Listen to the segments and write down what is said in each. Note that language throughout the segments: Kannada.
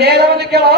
ಹೇಳವನ್ನು ಕೇಳೋ.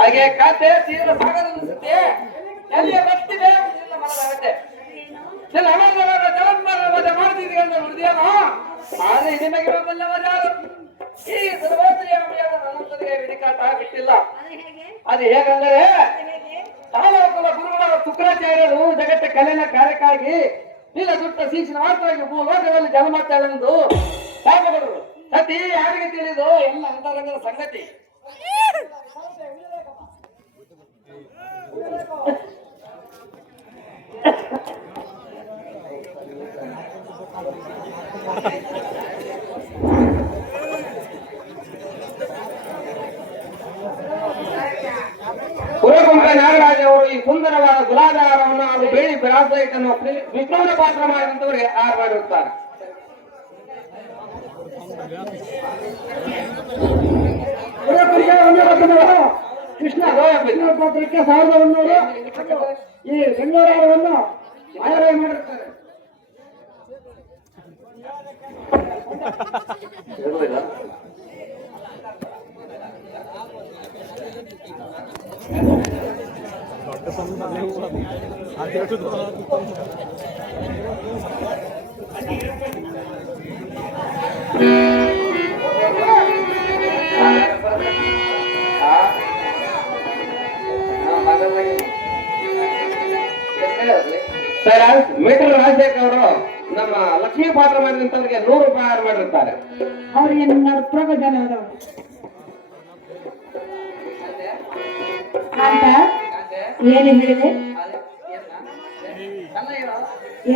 ಹಾಗೆ ಖಾತೆ ತೀವ್ರ ಭಾಗವಹಿಸುತ್ತೆ ಎಲ್ಲಿಯ ಬರ್ತಿದೆ ಮಾಡ್ತಿದ್ದೀವಿ ಅಂತ ನೋಡಿದ್ಯಾಮ ಆದ್ರೆ ಇದನ್ನಾಗಿರೋದಲ್ಲವಾರು ಈ ಸರ್ವೋದಯ ನನ್ನೊಂದಿಗೆ ವಿಧಿಕಾಟ ಬಿಟ್ಟಿಲ್ಲ. ಅದು ಹೇಗಂದ್ರೆ ತಾಲೂಕುಲ ಗುರುಗಳ ಶುಕ್ರಾಚಾರ್ಯರು ಜಗತ್ತ ಕಲೆನ ಕಾರ್ಯಕ್ಕಾಗಿ ಇಲ್ಲ ದುಟ್ಟ ಶಿಕ್ಷಣ ಮಾತ್ರವಾಗಿ ಭೂಲೋಕದಲ್ಲಿ ಜನ್ಮತ್ತಾಳೆಂದು ಶಾಪಗಳು ಸತಿ ಯಾರಿಗೆ ತಿಳಿದು ಎಲ್ಲ ಅಂತರಂಗದ ಸಂಗತಿ. ಪುರಕುಂಭ ನಾಗರಾಜ ಅವರು ಈ ಸುಂದರವಾದ ಗುಲಾಧಾರವನ್ನು ಅವರು ಬೇಡಿ ಬಿರಾಸೈಟನ್ನು ವಿಕ್ರಮಣ ಪಾತ್ರ ಮಾಡಿದಂತವರು ಆರು ಮಾಡಿರುತ್ತಾರೆ. ಕೃಷ್ಣ ಪಾತ್ರಕ್ಕೆ 1100 ಈ ಬೆಂಗಳೂರನ್ನು ಆಯರಾಯ ಮಾಡಿರ್ತಾರೆ. ಸರ್ ಮೀಟರ್ ರಾಜಶೇಖರ್ ಅವರು ನಮ್ಮ ಲಕ್ಷ್ಮೀ ಪಾತ್ರ ಮಾಡಿದಂತವ್ರಿಗೆ 100 ರೂಪಾಯಿ ಆರು ಮಾಡಿರ್ತಾರೆ. ಅವ್ರಿಗೆ ಪ್ರಯೋಜನ ಏನು ಹೇಳಿದೆ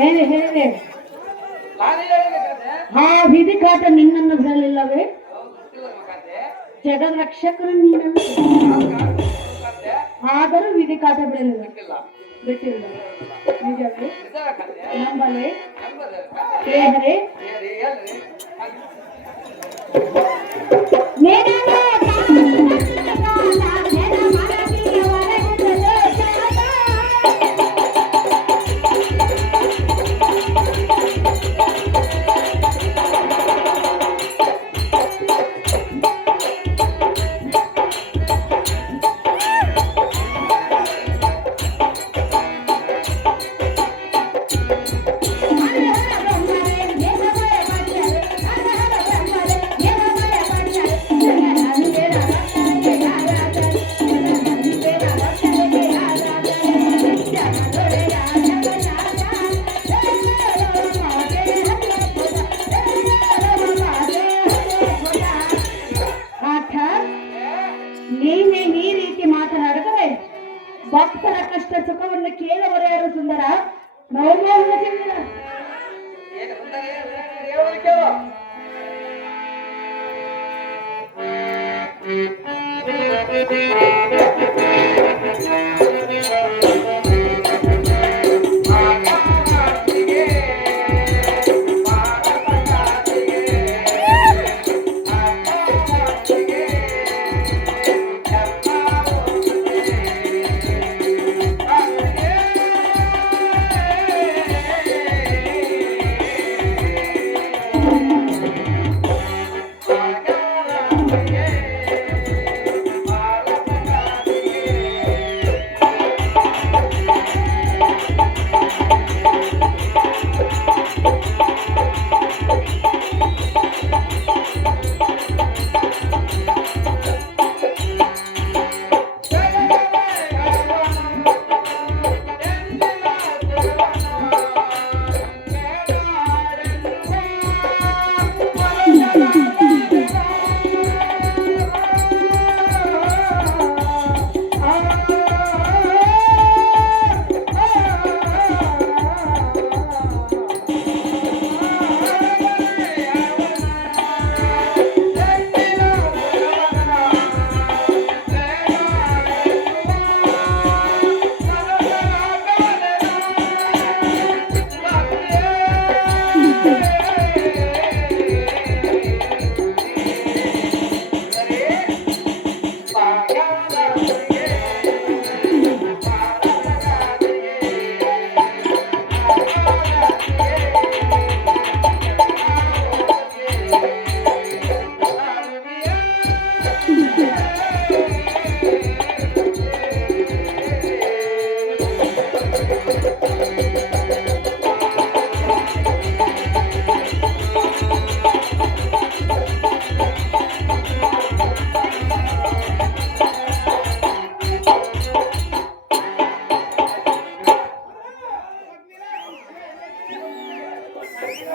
ಏನು ಹೇಳಿದೆ ಆ ವಿಧಿ ಕಾಟ ನಿನ್ನನ್ನು ಬಿಡಲಿಲ್ಲವೇ? ಜಗದ್ ರಕ್ಷಕರು ನೀನಲ್ಲ, ಆದರೂ ವಿಧಿ ಕಾಟ ಬಿಡಲಿಲ್ಲ ಬಿಟ್ಟಿಲ್ಲ. ನಿಜವೇ ನಂಬಲೇ ಹರೇ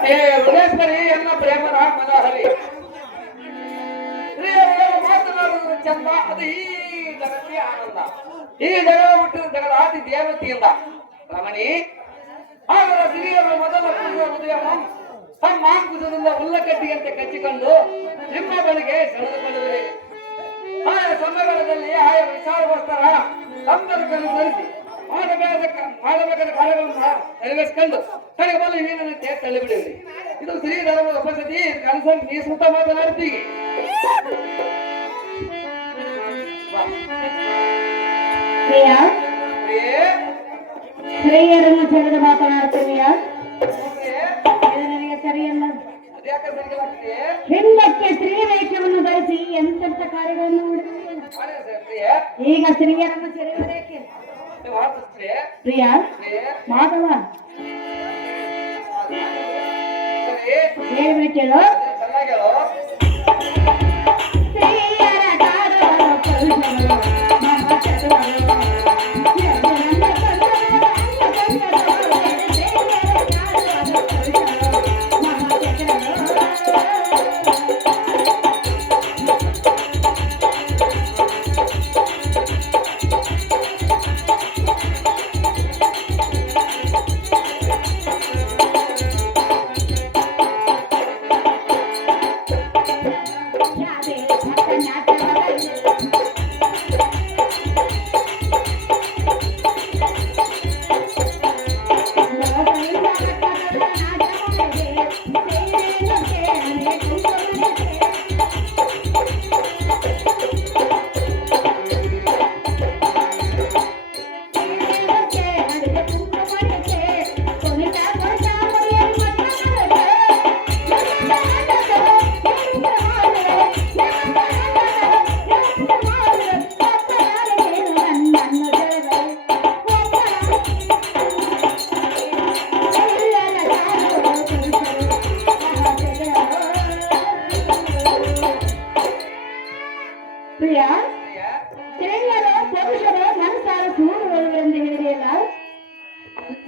ಹೇ ವನೇಶ್ವರಿ ಎನ್ನ ಪ್ರೇಮದ ಮನಹರಿ ಸ್ತ್ರೀಯರು ಮಾತನಾಡುವುದು ಚಂದ ಅದು ಈ ಜಗತ್ತೇ ಆನಂದ ಈ ಜಗದ ಹುಟ್ಟಿದ ಜಗದ ಆದಿ ದೇವತೆಯಿಂದ ರಮಣಿ ಅವರ ಹಿರಿಯರು ಮೊದಲ ಉದಯಂ ತಮ್ಮ ಅಂಕುಶದಿಂದ ಹುಲ್ಲಕಡ್ಡಿಯಂತೆ ಕಚ್ಚಿಕೊಂಡು ನಿಮ್ಮ ಬಳಿಗೆ ಸೆಳೆದುಕೊಳ್ಳುವಿರಿ ಆಯಾ ಸಮಯಗಳಲ್ಲಿ ಆಯಾ ವಿಚಾರಗೋಸ್ಕರ ತಮ್ಮನ್ನು ಮಾಡಬೇಕಾದ ಕಾರ್ಯಗಳನ್ನು ನೆರವೇರಿಸಿಕೊಂಡು ಕಡೆಗೆ ಬಲ್ಲ ಹೀನಂತೆ ತಳ್ಳಿಬಿಡಿರಿ. ಇದು ಶ್ರೀ ಧರ್ಮದ ಉಪಸ್ಥಿತಿ ಕನಸಲ್ಲಿ ನೀ ಸುತ್ತ ಮಾತನಾಡ್ತೀವಿ. ಸ್ತ್ರೀಯರನ್ನು ಸೆಳೆದು ಮಾತನಾಡ್ತೀವಿಯ ನನಗೆ ಸರಿಯಲ್ಲ. ಹಿಂದಕ್ಕೆ ಸ್ತ್ರೀ ವೇಷವನ್ನು ಧರಿಸಿ ಎಂತೆಂತ ಕಾರ್ಯಗಳನ್ನು ಈಗ ಸ್ತ್ರೀಯರನ್ನು ಸೆಳೆಯುವುದೇಕೆ? ಪ್ರಿಯ ಮಾಧವ ಹೇಳ್ಬೇಕು ಕೇಳು. ಸ್ತ್ರೀಯರ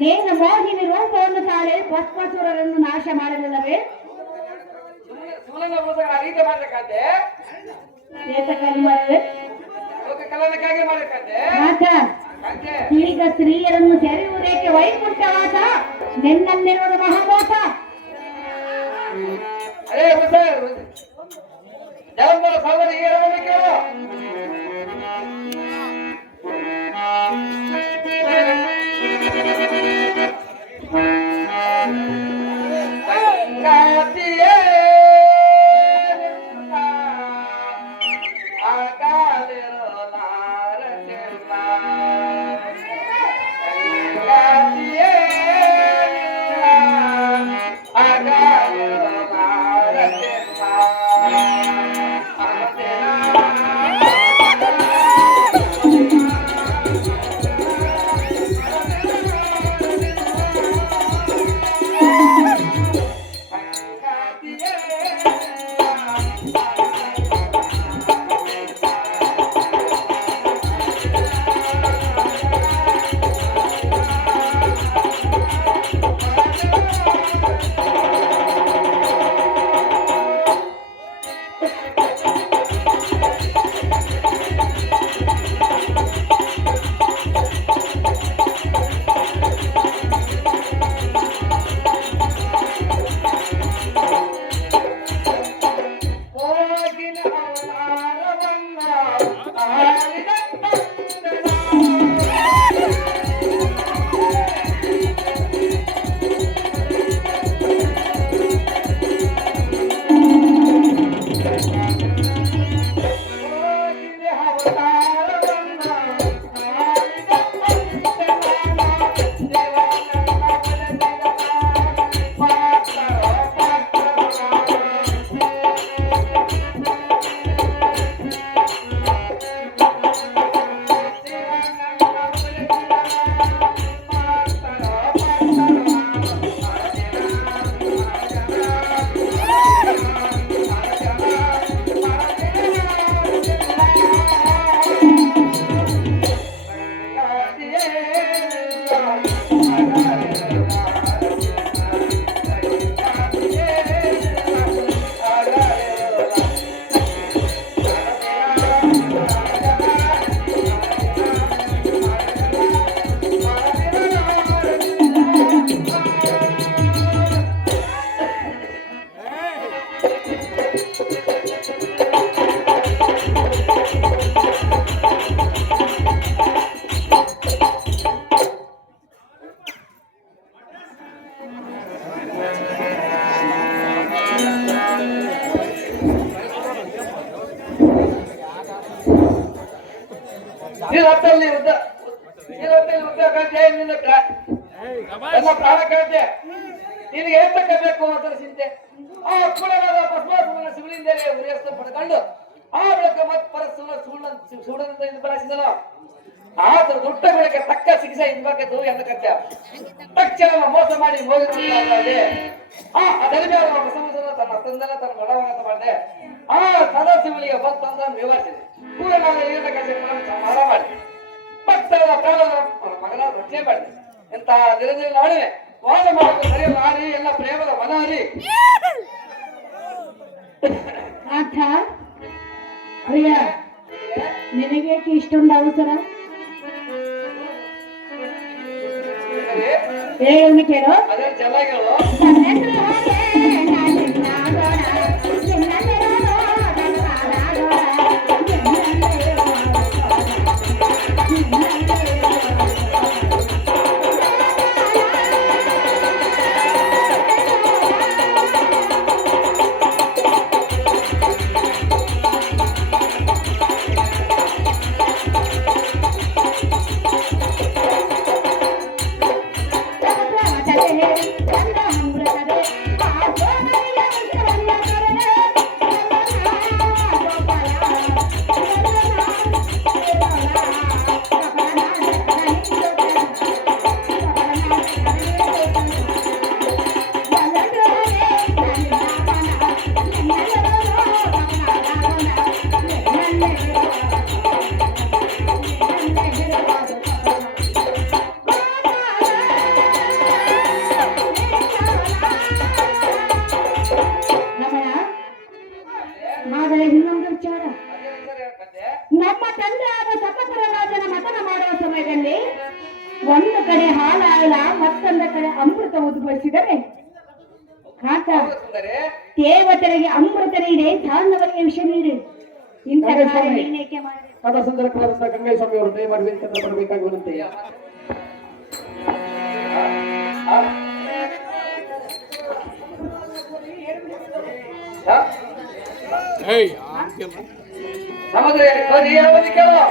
ನೀನು ಮೋಹಿನಿ ರೂಪವನ್ನು ತಾಳೆ ಭಸ್ಮಾಸುರರನ್ನು ನಾಶ ಮಾಡಲಿಲ್ಲವೇ? ಈಗ ಸ್ತ್ರೀಯರನ್ನು ಸೆರೆಯುವುದಕ್ಕೆ ವೈಕುಂಠವಾಸ ನಿನ್ನನ್ನಿರುವುದು ಮಹಾಮೋಸ. ನೀನ್ ಹತ್ತಲ್ಲಿ ಉದ್ದ ಕಳಿತೆ ನಿನ್ನ ಎಲ್ಲ ಪ್ರಾಣ ಕಳಿತೆ ನಿನಗೆ ಏನ್ ತಕ್ಕಬೇಕು ಅದರ ಚಿಂತೆ ಆ ಕುಳವಾದ ಪದ್ಮಾತ್ಮನ ಶಿವಲಿಂದಲೇ ಉರಿಯಸ್ತು ಪಡ್ಕೊಂಡು ಆ ಬಳಿಕ ಮತ್ ಪರಸ್ಪರ ಸುಡಂತ ಬಳಸಿದನು ಆದ್ರ ದುಡ್ಡ ಬೆಳಕೆ ತಕ್ಕ ಶಿಕ್ಷೆ ಇನ್ಬೇಕಿತ್ತು ಎಂದು ಕತ್ಯ ತಕ್ಷಣ ಮೋಸ ಮಾಡಿ ಹೋಗುತ್ತದೆ ಅದರಿಂದ ಬಸವನ ತನ್ನ ತಂದೆಲ್ಲ ತನ್ನ ಬಡವಂತ ಮಾಡಿದೆ ಆ ಸದಾಶಿವನಿಗೆ ಬಂತಂದ ವಿವರಿಸಿದೆ ಕೂಡ ನಾನು ಏನ ಕಥೆ ಸಂಹಾರ ಮಾಡಿದೆ ಭಕ್ತರ ಪ್ರಾಣದ ಮಗನ ರಕ್ಷಣೆ ಮಾಡಿದೆ ಎಂತಹ ದಿನದಲ್ಲಿ ನಾಡಿದೆ ವಾದ ಮಾಡೋದು ಸರಿಯಲ್ಲ ಆಡಿ ಎಲ್ಲ ಪ್ರೇಮದ ಮನ ಹರಿ ಅರ್ಥ ಪ್ರಿಯ ನಿನಗೇಕೆ ಇಷ್ಟೊಂದು ಅವಸರ ಹೇಳು ಕೇಳು ಅದೇ ಚೆನ್ನಾಗಿರೋ ಆದರೆ ಇನ್ನೊಂದು ವಿಚಾರ, ನಮ್ಮ ತಂದೆ ಆದ ಸಪಕರ ರಾಜನ ಮತನ ಮಾಡುವ ಸಮಯದಲ್ಲಿ ಒಂದು ಕಡೆ ಹಾಲಾಗಲ ಮತ್ತೊಂದು ಕಡೆ ಅಮೃತ ಉದ್ಭವಿಸಿದರೆ ಕಾಟ ದೇವತೆಗಳಿಗೆ ಅಮೃತ ನೀಡಿ ಸಾಂದವರಿಗೆ ವಿಷ ನೀಡಿ ಇಂಥ ಏಕೆ ಮಾಡಿ ಕಥಾ ಸಂದರ್ಭವಾದ ಗಂಗೈ ಸ್ವಾಮಿ ಅವರು ದಯಮಾಡಿ ವೇದಿಕೆ ಬರಬೇಕಾಗಿ ವಿನಂತಿ. ಸಮುದ್ರ ಕೇಳೋ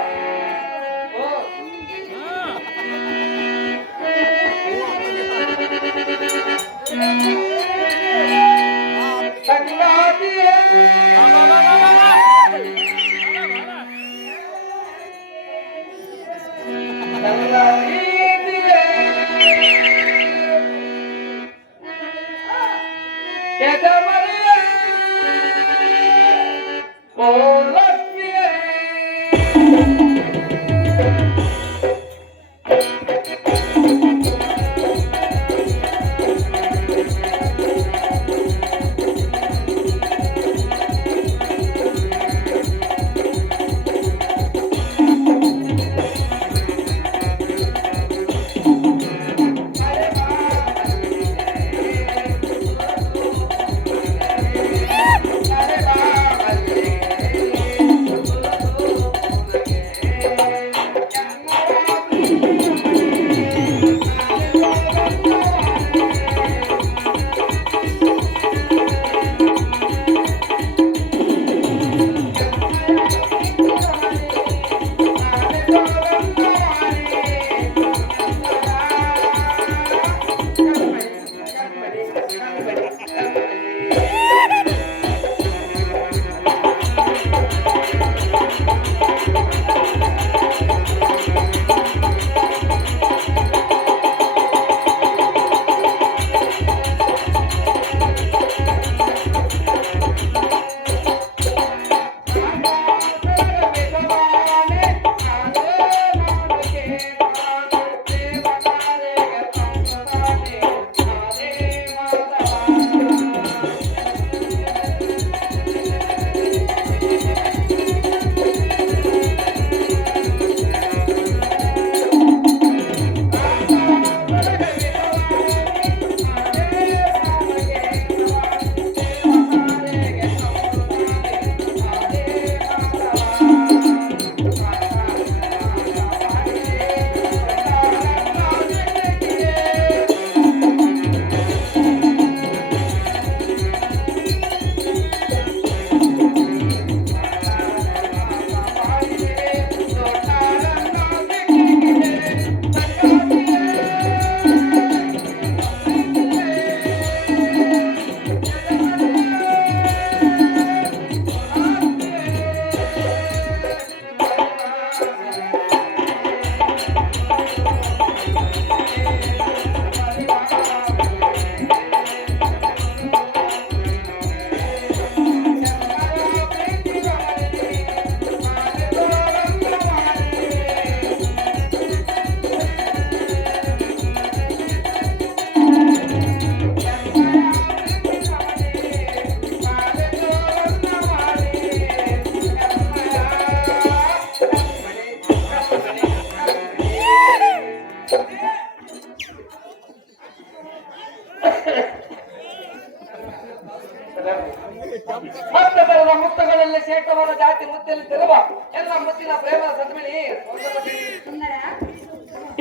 ಹತ್ತು ತರದ ಮುತ್ತುಗಳಲ್ಲಿ ಶ್ರೇಷ್ಠವಾದ ಜಾತಿ ಮುತ್ತಲ್ಲಿ ತಿರುವ ಎಲ್ಲ ಮುತ್ತಿನ ಪ್ರೇಮ ಸದ್ಮಿಳಿ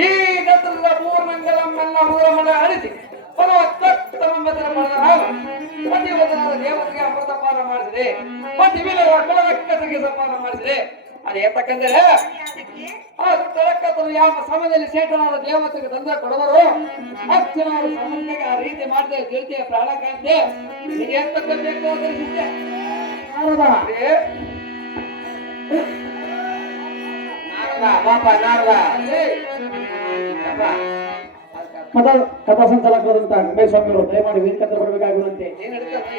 ಈ ದತ್ತದ ಪೂರ್ಣಂಗಲಮ್ಮೆಲ್ಲ ಮೂರಮಣ ಅಳಿಸಿ ಪರವತ್ತಮಂಬತ್ತರ ಪಡೆದ ನಾವು ಪ್ರತಿವದನಾದ ದೇವರಿಗೆ ಅಮೃತಪಾನ ಮಾಡಿಸಿದೆ ಮತ್ತಿವಿಲರ ಕುಲರಕ್ಕಸಿಗೆ ಸಪಾನ ಮಾಡಿಸಿದೆ ಅದು ಏತಕ್ಕಂದ್ರೆ ಆ ತಳಕತರು ಯಾವ ಸಮಯದಲ್ಲಿ ಶ್ರೇಷ್ಠನಾದ ದೇವತೆಗೆ ತಂದ್ರೆ ಕೊಡವರು ಅಕ್ಷರವರು ಸಮಸ್ಯೆಗೆ ಆ ರೀತಿ ಮಾಡಿದೆ ತಿಳಿತೆ ಪ್ರಾಣಕಾಂತೆ ನಿನಗೆ ಎಂತ ಬೇಕು ಅಂದ್ರೆ ಹಿಂದೆ ಪಾಪ ನಾರದ ಕಥಾ ಸಂಚಾಲಕರಾದಂತಹ ಗಂಗೇಶ್ ಸ್ವಾಮಿ ಅವರು ದಯಮಾಡಿ ವೇದಿಕೆ ಹತ್ರ ಬರಬೇಕಾಗುವಂತೆ. ಏನ್ ನಡೀತದೆ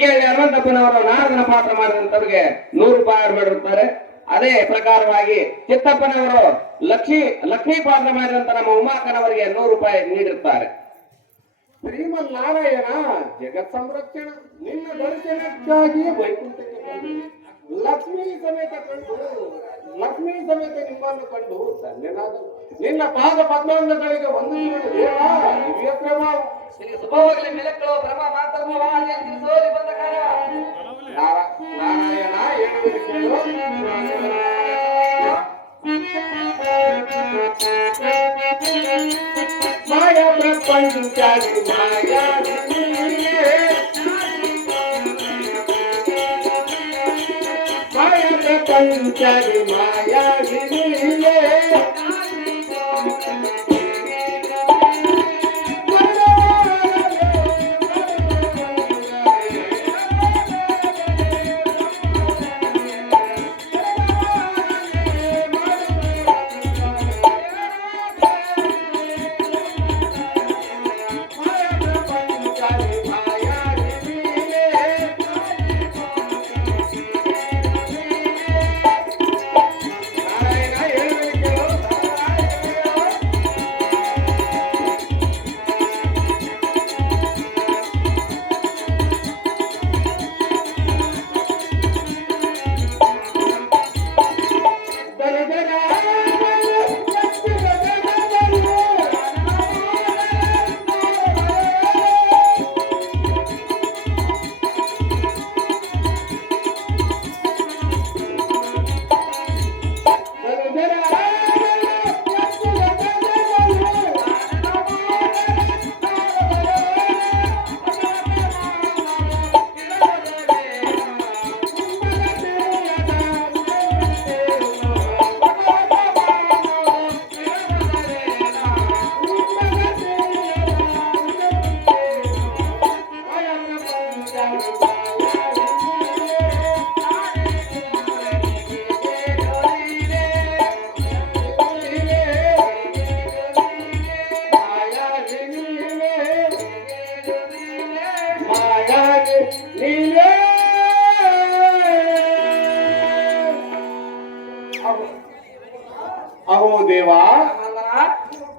ಕೆ ಹನುಮಂತಪ್ಪನವರು ನಾರದನ ಪಾತ್ರ ಮಾಡಿದಂತವ್ರಿಗೆ 100 ರೂಪಾಯಿ ಮಾಡಿರುತ್ತಾರೆ. ಅದೇ ಪ್ರಕಾರವಾಗಿ ಚಿತ್ತಪ್ಪನವರು ಲಕ್ಷ್ಮೀ ಪಾತ್ರ ಮಾಡಿದಂತ ನಮ್ಮ ಉಮಾಕನವರಿಗೆ 100 ರೂಪಾಯಿ ನೀಡಿರುತ್ತಾರೆ. ಶ್ರೀಮನ್ನಾರಾಯಣ ಜಗತ್ ಸಂರಕ್ಷಣ ನಿನ್ನ ದರ್ಶನಕ್ಕಾಗಿ ವೈಕುಂಠಕ್ಕೆ ಬಂದು ಲಕ್ಷ್ಮೀ ಸಮೇತ ನಿಮ್ಮನ್ನು ಕಂಡು ಧನ್ಯನಾದನು. ನಿನ್ನ ಪಾದ ಪದ್ಮಾಂಗಗಳಿಗೆ ಒಂದು ದಿವ್ಯ ಪ್ರಭಾವ ಶುಭವಾಗಲಿ ಮೆಲಕ್ಕಳು ಬ್ರಹ್ಮ ಮಾತರ್ಮವಾ ಸೋರಿ ಬಂದ ಕಾರ್ಯ ನಾರಾಯಣ ಹೇಳುವುದು ಕೇಳು. ಮಾಯ ಪ್ರಪಂಚ ಮಾಯ ಪ್ರಪಂಚರಿ ಮಾಯಾಗಿರಿಯೇ ನೀನೇ ಅಹೋ ದೇವ,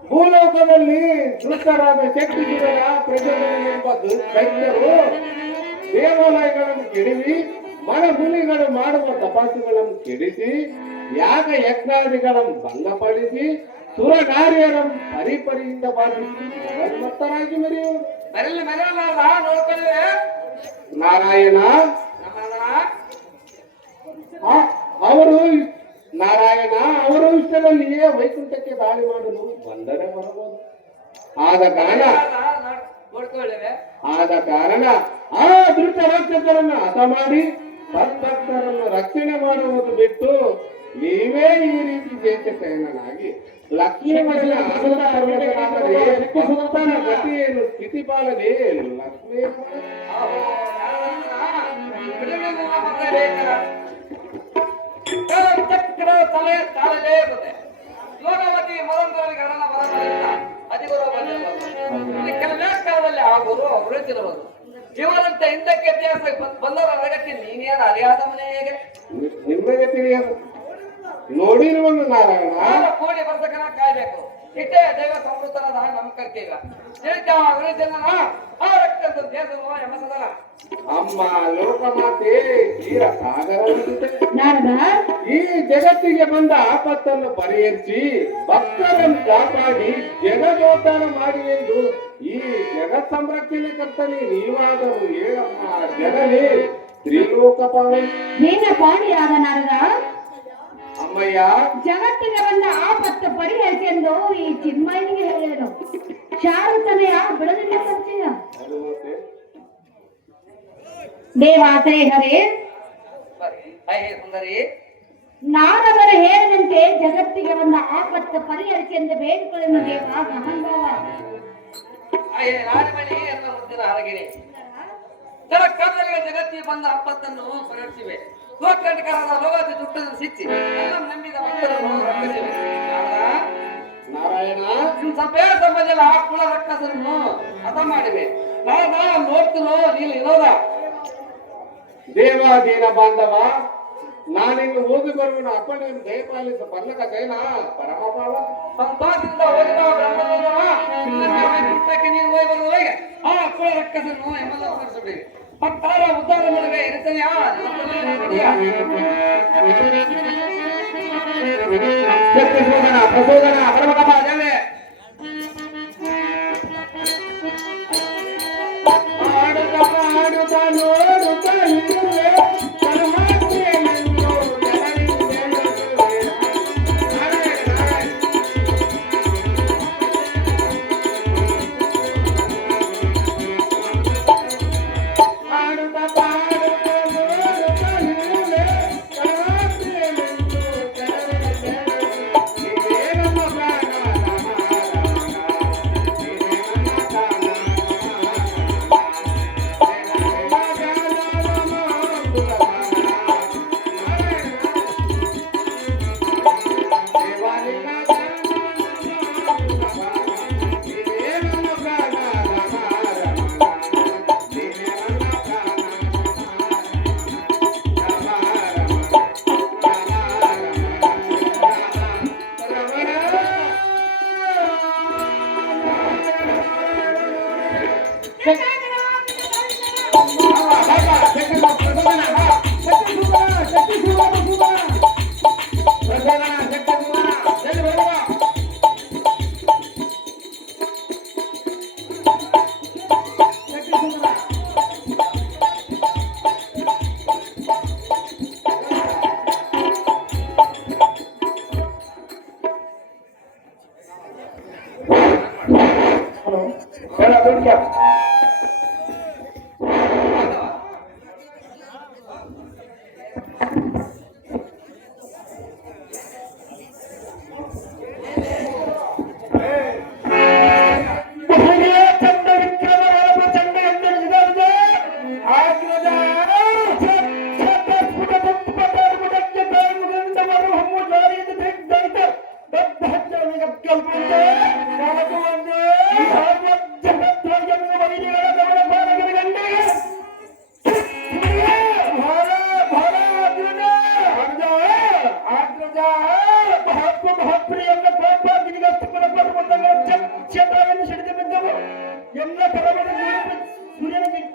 ಭೂಲೋಕದಲ್ಲಿ ದುಷ್ಟರಾದ ಶಕ್ತಿಗಳ ಪ್ರಜೆಗಳೆಂಬ ದೈತ್ಯರು ದೇವಾಲಯಗಳನ್ನು ಕೆಡವಿ ಮನಗುಲಿಗಳು ಮಾಡುವ ತಪಾಸುಗಳನ್ನು ಕೆಡಿಸಿ ಯಾಗ ಯಜ್ಞಾದಿಗಳನ್ನು ಭಂಗಪಡಿಸಿ ಸುರನಾರ್ಯರನ್ನು ಪರಿಪರಿಯಿಂದ ಬಾಧಿಸಿ ಮತ್ತರಾಗಿ ಮೆರೆಯುವುದು. ನಾರಾಯಣ ಅವರು ನಾರಾಯಣ ಅವರ ಇಷ್ಟದಲ್ಲಿಯೇ ವೈಕುಂಠಕ್ಕೆ ದಾಳಿ ಮಾಡಲು ಬಂದರೆ ಬರಬಹುದು. ಆದ ಕಾರಣ ಆ ದುಷ್ಟ ರಾಕ್ಷಸರನ್ನು ಹತ ಮಾಡಿ ಭಕ್ತರನ್ನು ರಕ್ಷಣೆ ಮಾಡುವುದು ಬಿಟ್ಟು ನೀವೇ ಈ ರೀತಿ ದೇಶಕನಾಗಿ ಲಕ್ಷ್ಮೀವನ ಭಕ್ತನ ಗತಿಯನ್ನು ಸ್ಥಿತಿ ಪಾಲನೆ ಲಕ್ಷ್ಮೀ ಚಕ್ರ ತಲೆ ತಾಳಲೇ ಬರುತ್ತೆ. ಲೋಕವತಿ ಮದಂತರಿಗೆ ಹರಣ ಬರಬಾರದಿಲ್ಲ. ಅದಿಗುರು ಬಂದಿರಬಹುದು. ಕೆಲವೇ ಕಾಲದಲ್ಲಿ ಆ ಗುರು ಅವರೇ ತಿರುವುದು. ಇವರಂತೆ ಹಿಂದಕ್ಕೆ ಇತಿಹಾಸ ಬಂದವರ ಅರಗಕ್ಕೆ ನೀನೇನು ಅರಿಯಾದ ಮನೆಗೆ ನಿಮಗೆ ತಿಳಿಯದು ನೋಡಿರುವನು ನಾರಾಯಣ. ಕೋಡಿ ವರ್ಷಕನ ಕಾಯ್ಬೇಕು. ಇಷ್ಟೇ ದೈವ ಸಂವೃತನದ ನಮ್ಮ ಕರ್ತವ್ಯ. ತಿಳಿತಾವ ಜನನ ಆ ರಕ್ತ ದೇಶದ ಯಮಸದನ ಅಮ್ಮ ಲೋಕಮಾತೆ ತೀರ ಸಾಗರ ನಾರದ ಈ ಜಗತ್ತಿಗೆ ಬಂದ ಆಪತ್ತನ್ನು ಪರಿಹರಿಸಿ ಭಕ್ತರನ್ನು ಕಾಪಾಡಿ ಜಗದೋದ್ಧಾರ ಮಾಡಿ ಎಂದು ಈ ಜಗತ್ ಸಂರಕ್ಷಣೆ ಕರ್ತನೆ ನೀವಾದರೂ ಹೇಳಮ್ಮ ಜನನೇ ತ್ರಿಲೋಕ ಪಾವನಿ. ನೀನ ಪಾಣಿಯಾದ ನಾರದ ಅಮ್ಮಯ್ಯ ಜಗತ್ತಿಗೆ ಬಂದ ಆಪತ್ತು ಪರಿಹರಿಸೆಂದು ಈ ಚಿನ್ಮಯನಿಗೆ ಹೇಳಿದನು. ಶಾರುತನೆಯ ಬಿಡಲಿಲ್ಲ ಪರಿಚಯ ದೇವಾಸರೇ ಹರೇ ಸುಂದರಿ ನಾರದರ ಹೇಳಿದಂತೆ ಜಗತ್ತಿಗೆ ಬಂದ ಆಪತ್ತು ಪರಿಹರಿಸೆಂದು ಬೇಡಿಕೊಳ್ಳಲು ದೇವ ಮಹಾನುಭಾವ. ರಾಜಮಣಿ ಎನ್ನ ಮುದ್ದಿನ ಹರಗಿರಿ ಜಗತ್ತಿಗೆ ಜಗತ್ತಿಗೆ ಬಂದ ಆಪತ್ತನ್ನು ಪರಿಹರಿಸಿವೆ. ಲೋಕಕಂಟಕರಾದ ಲೋಕದ ದುಷ್ಟನ್ನು ಸಿಚ್ಚಿ ಎಲ್ಲ ನಂಬಿದ ಭಕ್ತರನ್ನು ರಕ್ಷಿಸಿವೆ. ನಾರಾಯಣ ಸಭೆ ಸಮಾಜದಲ್ಲಿ ಆ ಕುಲ ರಕ್ಕಸರನ್ನು ಹತ ಮಾಡಿವೆ. ನೋಡ್ತಿರೋ ನೀನು ಇರೋದ ದೇವಾಧೀನ ಬಾಂಧವ ನಾನಿನ್ನು ಹೋಗಿ ಬರುವನು ಅಪ್ಪಣೆಯನ್ನು ದಯಪಾಲಿಸ ಪಲ್ಲಕ ಜೈನ ಪರಮಪಾವ ಸಂಪಾದಿಂದ ಹೋಗಿದ ಬ್ರಹ್ಮಕ್ಕೆ ನೀನು ಹೋಗಿ ಬರುವವರೆಗೆ ಆ ಕುಲ ರಕ್ಕಸರನ್ನು ಎಮ್ಮೆಲ್ಲ ಕರೆಸಿಬಿಡಿ. ಭಕ್ತಾರ ಉದ್ಧಾರ ಮಾಡುವೆ ಇರುತ್ತನೆಯಾ ಪ್ರಸೋದನ ಪರಮಕಪ ಜವೆ ಆಡುತ್ತಾ ನೋಡುತ್ತಾ ಇರುವೆ ಪರಮಾತ್ಮೆಯನ್ನು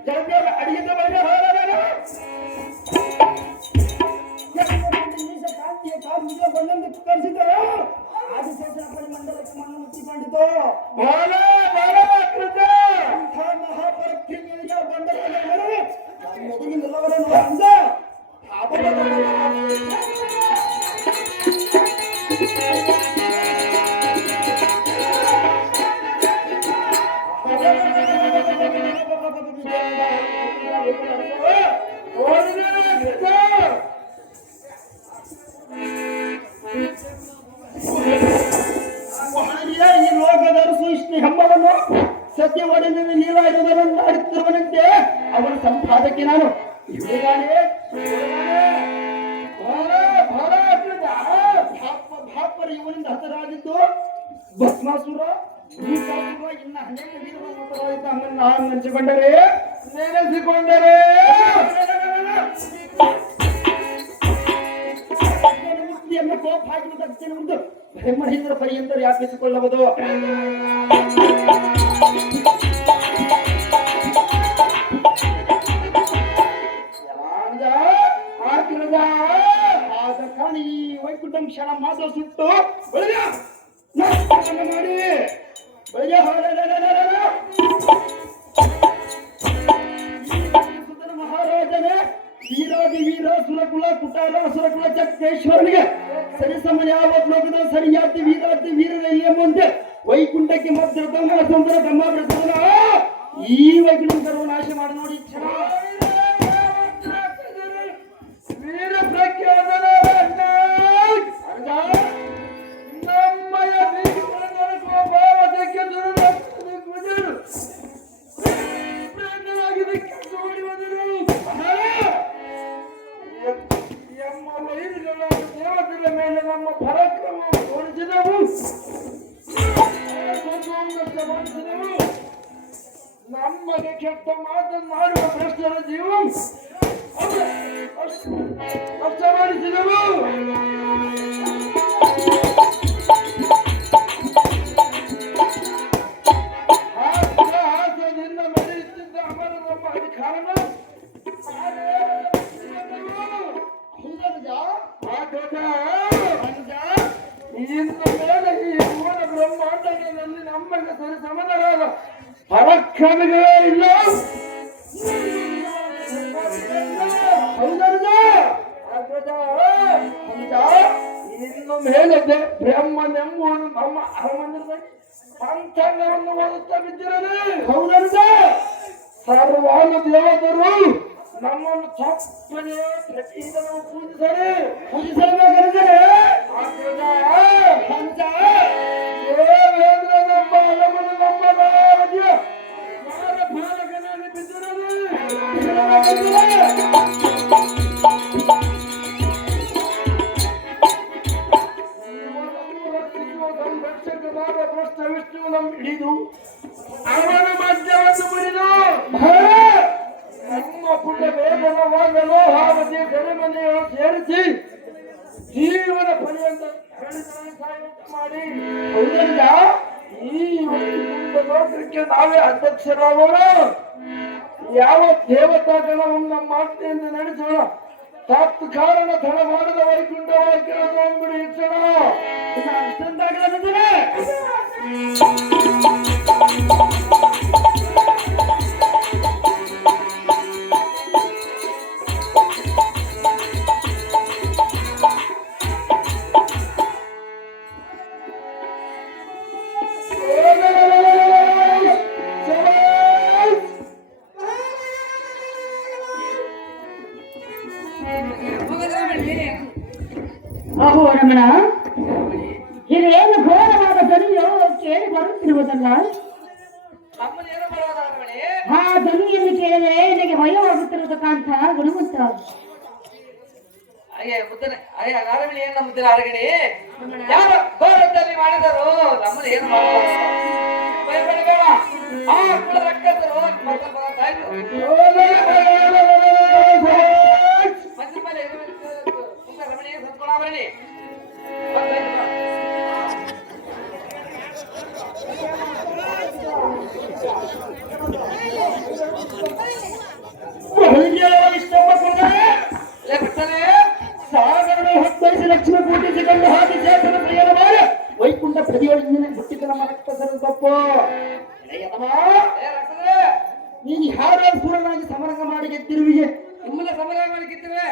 ಜಲ್ದಿ ಅಡಿಗೆ ಮಾಡಿ ಈ ಲೋಕದ ಸೃಷ್ಟಿ ಹಮ್ಮವನ್ನು ಸತ್ಯವಾಡಿನಲ್ಲಿ ನೀವಾಯುವುದನ್ನು ಆಡುತ್ತಿರುವನಂತೆ ಅವನ ಸಂಪಾದಕ್ಕೆ ನಾನು ಭಾಪರ ಇವನಿಂದ ಹತರಾಗಿದ್ದು ಭಸ್ಮಾಸುರ ಇನ್ನ ಅನೇಕ ವೀರರಾದ ನಾನು ನೆನೆಸಿಕೊಂಡರೆ ಕೋಪ ಹಾಕಿದ ಒಂದು ಬ್ರಹ್ಮಣೇಂದ್ರ ಪರ್ಯಂತರ ವ್ಯಾಪಿಸಿಕೊಳ್ಳಬಹುದು ಆದ ಕಾಣಿ ವೈಕುಂಠಂ ಕ್ಷಣ ಮಾತ್ರ ಸುಟ್ಟು ಮಾಡಿ ಮಹಾರಾಜನೇ ವೀರಾದಿ ವೀರ ಸುರಕುಲ ಕುಟಾರ ಸುರಕುಲ ಚಕ್ರೇಶ್ವರನಿಗೆ ಸರಿಸಮನ ಯಾವತ್ ಲೋಕದ ಸರಿಯಾತಿ ವೀರಾತಿ ವೀರರಲ್ಲಿಯ ಮುಂದೆ ವೈಕುಂಠಕ್ಕೆ ಮಧ್ಯ ಸುಂದರ ಬ್ರಹ್ಮ ಈ ವೈಕುಂಠ ಸರ್ವನಾಶ ಮಾಡಿ ನೋಡಿ ವೀರ ಪ್ರಖ್ಯಾತನ ನಮ್ಮಯ ಭಾವಕ್ಕೆ ಎಮ್ಮ ವೈರಿಗಳ ದೇವತೆಗಳ ಮೇಲೆ ನಮ್ಮ ಪರಾಕ್ರಮವನ್ನು ತೋರಿಸಿದೆವು ನಮಗೆ ಕೆಟ್ಟ ಮಾತನ್ನಾಡುವ ಭ್ರಷ್ಟರ ಜೀವ ಕಷ್ಟಪಡಿಸಿದೆವು ಹಾಸ್ಯದಿಂದ ಮೆರೆಯುತ್ತಿದ್ದ ಅಮರ ನಮ್ಮ ಅಧಿಕಾರನ ಇನ್ನು ಮೇಲೆ ಈ ಮೂಲ ಬ್ರಹ್ಮಾಂಡಗಳಲ್ಲಿ ನಮಗೆ ಸರಿ ಸಮನರಾದ ಪರಾಕ್ರಮಿಗಳೇ ಇಲ್ಲ ಇನ್ನು ಮೇಲೆ ಬ್ರಹ್ಮನೆಂಬುವನು ನಮ್ಮ ಅರಮಂದಿರದಲ್ಲಿ ಪಂಚಾಂಗವನ್ನು ಓದುತ್ತಾ ಬಿದ್ದಿರಲಿ ಹೌದಲ್ಲ ಸರ್ವಾನು ದೇವದರು ನಮ್ಮನ್ನು ತಪ್ಪನೆ ಪ್ರತಿದಿನವೂ ಪೂಜಿಸಲೇಬೇಕಾದರೆ ದೇವೇಂದ್ರ ನಮ್ಮ ಅಲಮನು ನಮ್ಮ ರಾಜ್ಯ ಯಾರ ಬಾಲಕನಾಗಿ ಬಿದ್ದಿರಲಿ ಸಂರಕ್ಷಕನಾದ ಭ್ರಷ್ಟ ವಿಷ್ಣು ನಮ್ಮ ಹಿಡಿದು ಅವನ ಮಧ್ಯವನ್ನು ಮುರಿದು ನಮ್ಮ ಪುಣ್ಯ ವೇದನವಾಗಲು ಹಾವತಿ ಸೆರೆಮನೆಯನ್ನು ಸೇರಿಸಿ ಜೀವನ ಪರ್ಯಂತ ಮಾಡಿ ಹೌದಲ್ಲ ಈ ಲೋಕಕ್ಕೆ ನಾವೇ ಅಧ್ಯಕ್ಷರಾಗೋಣ ಯಾವ ದೇವತಾ ಗಣವನ್ನು ನಮ್ಮ ಮಾತಿನಿಂದ ನಡೆಸೋಣ ತಪ್ಪು ಕಾರಣ ತಡ ಮಾಡದ ವೈಕುಂಠವಾಗಿ ಅಂಗಡಿ ಇಚ್ಚೋಣ ಅಷ್ಟಂತಾಗಲಿದೆ ಅಹೋ ರಮಣ ಇದೇನು ಘೋರವಾದ ಧ್ವನಿಯೋ ಕೇಳಿ ಬರುತ್ತಿರುವುದಲ್ಲ ಆ ಧ್ವನಿಯನ್ನು ಕೇಳಿದರೆ ನಿನಗೆ ಭಯವಾಗುತ್ತಿರುವುದು ಕಾಂತ ಗುಣವಂತ ಏನು ನಂಬುತ್ತಿಲ್ಲ ಅರಗಣಿ ಯಾವ ಘೋರದಲ್ಲಿ ಮಾಡಿದರು ನಮ್ಮದು ಏನು ಭಯಪಡಬೇಡ ಆ ಕುಲ ರಕ್ಕಸರು ರಮಣೀಯ ಸತ್ಕೊಳಾವರಣಿ ಗೆದ್ದಿರುವಿಗೆ ನಿಮ್ಮನ್ನ ಸಂಗ್ರಹ ಮಾಡಿಕಿದ್ದೇವೆ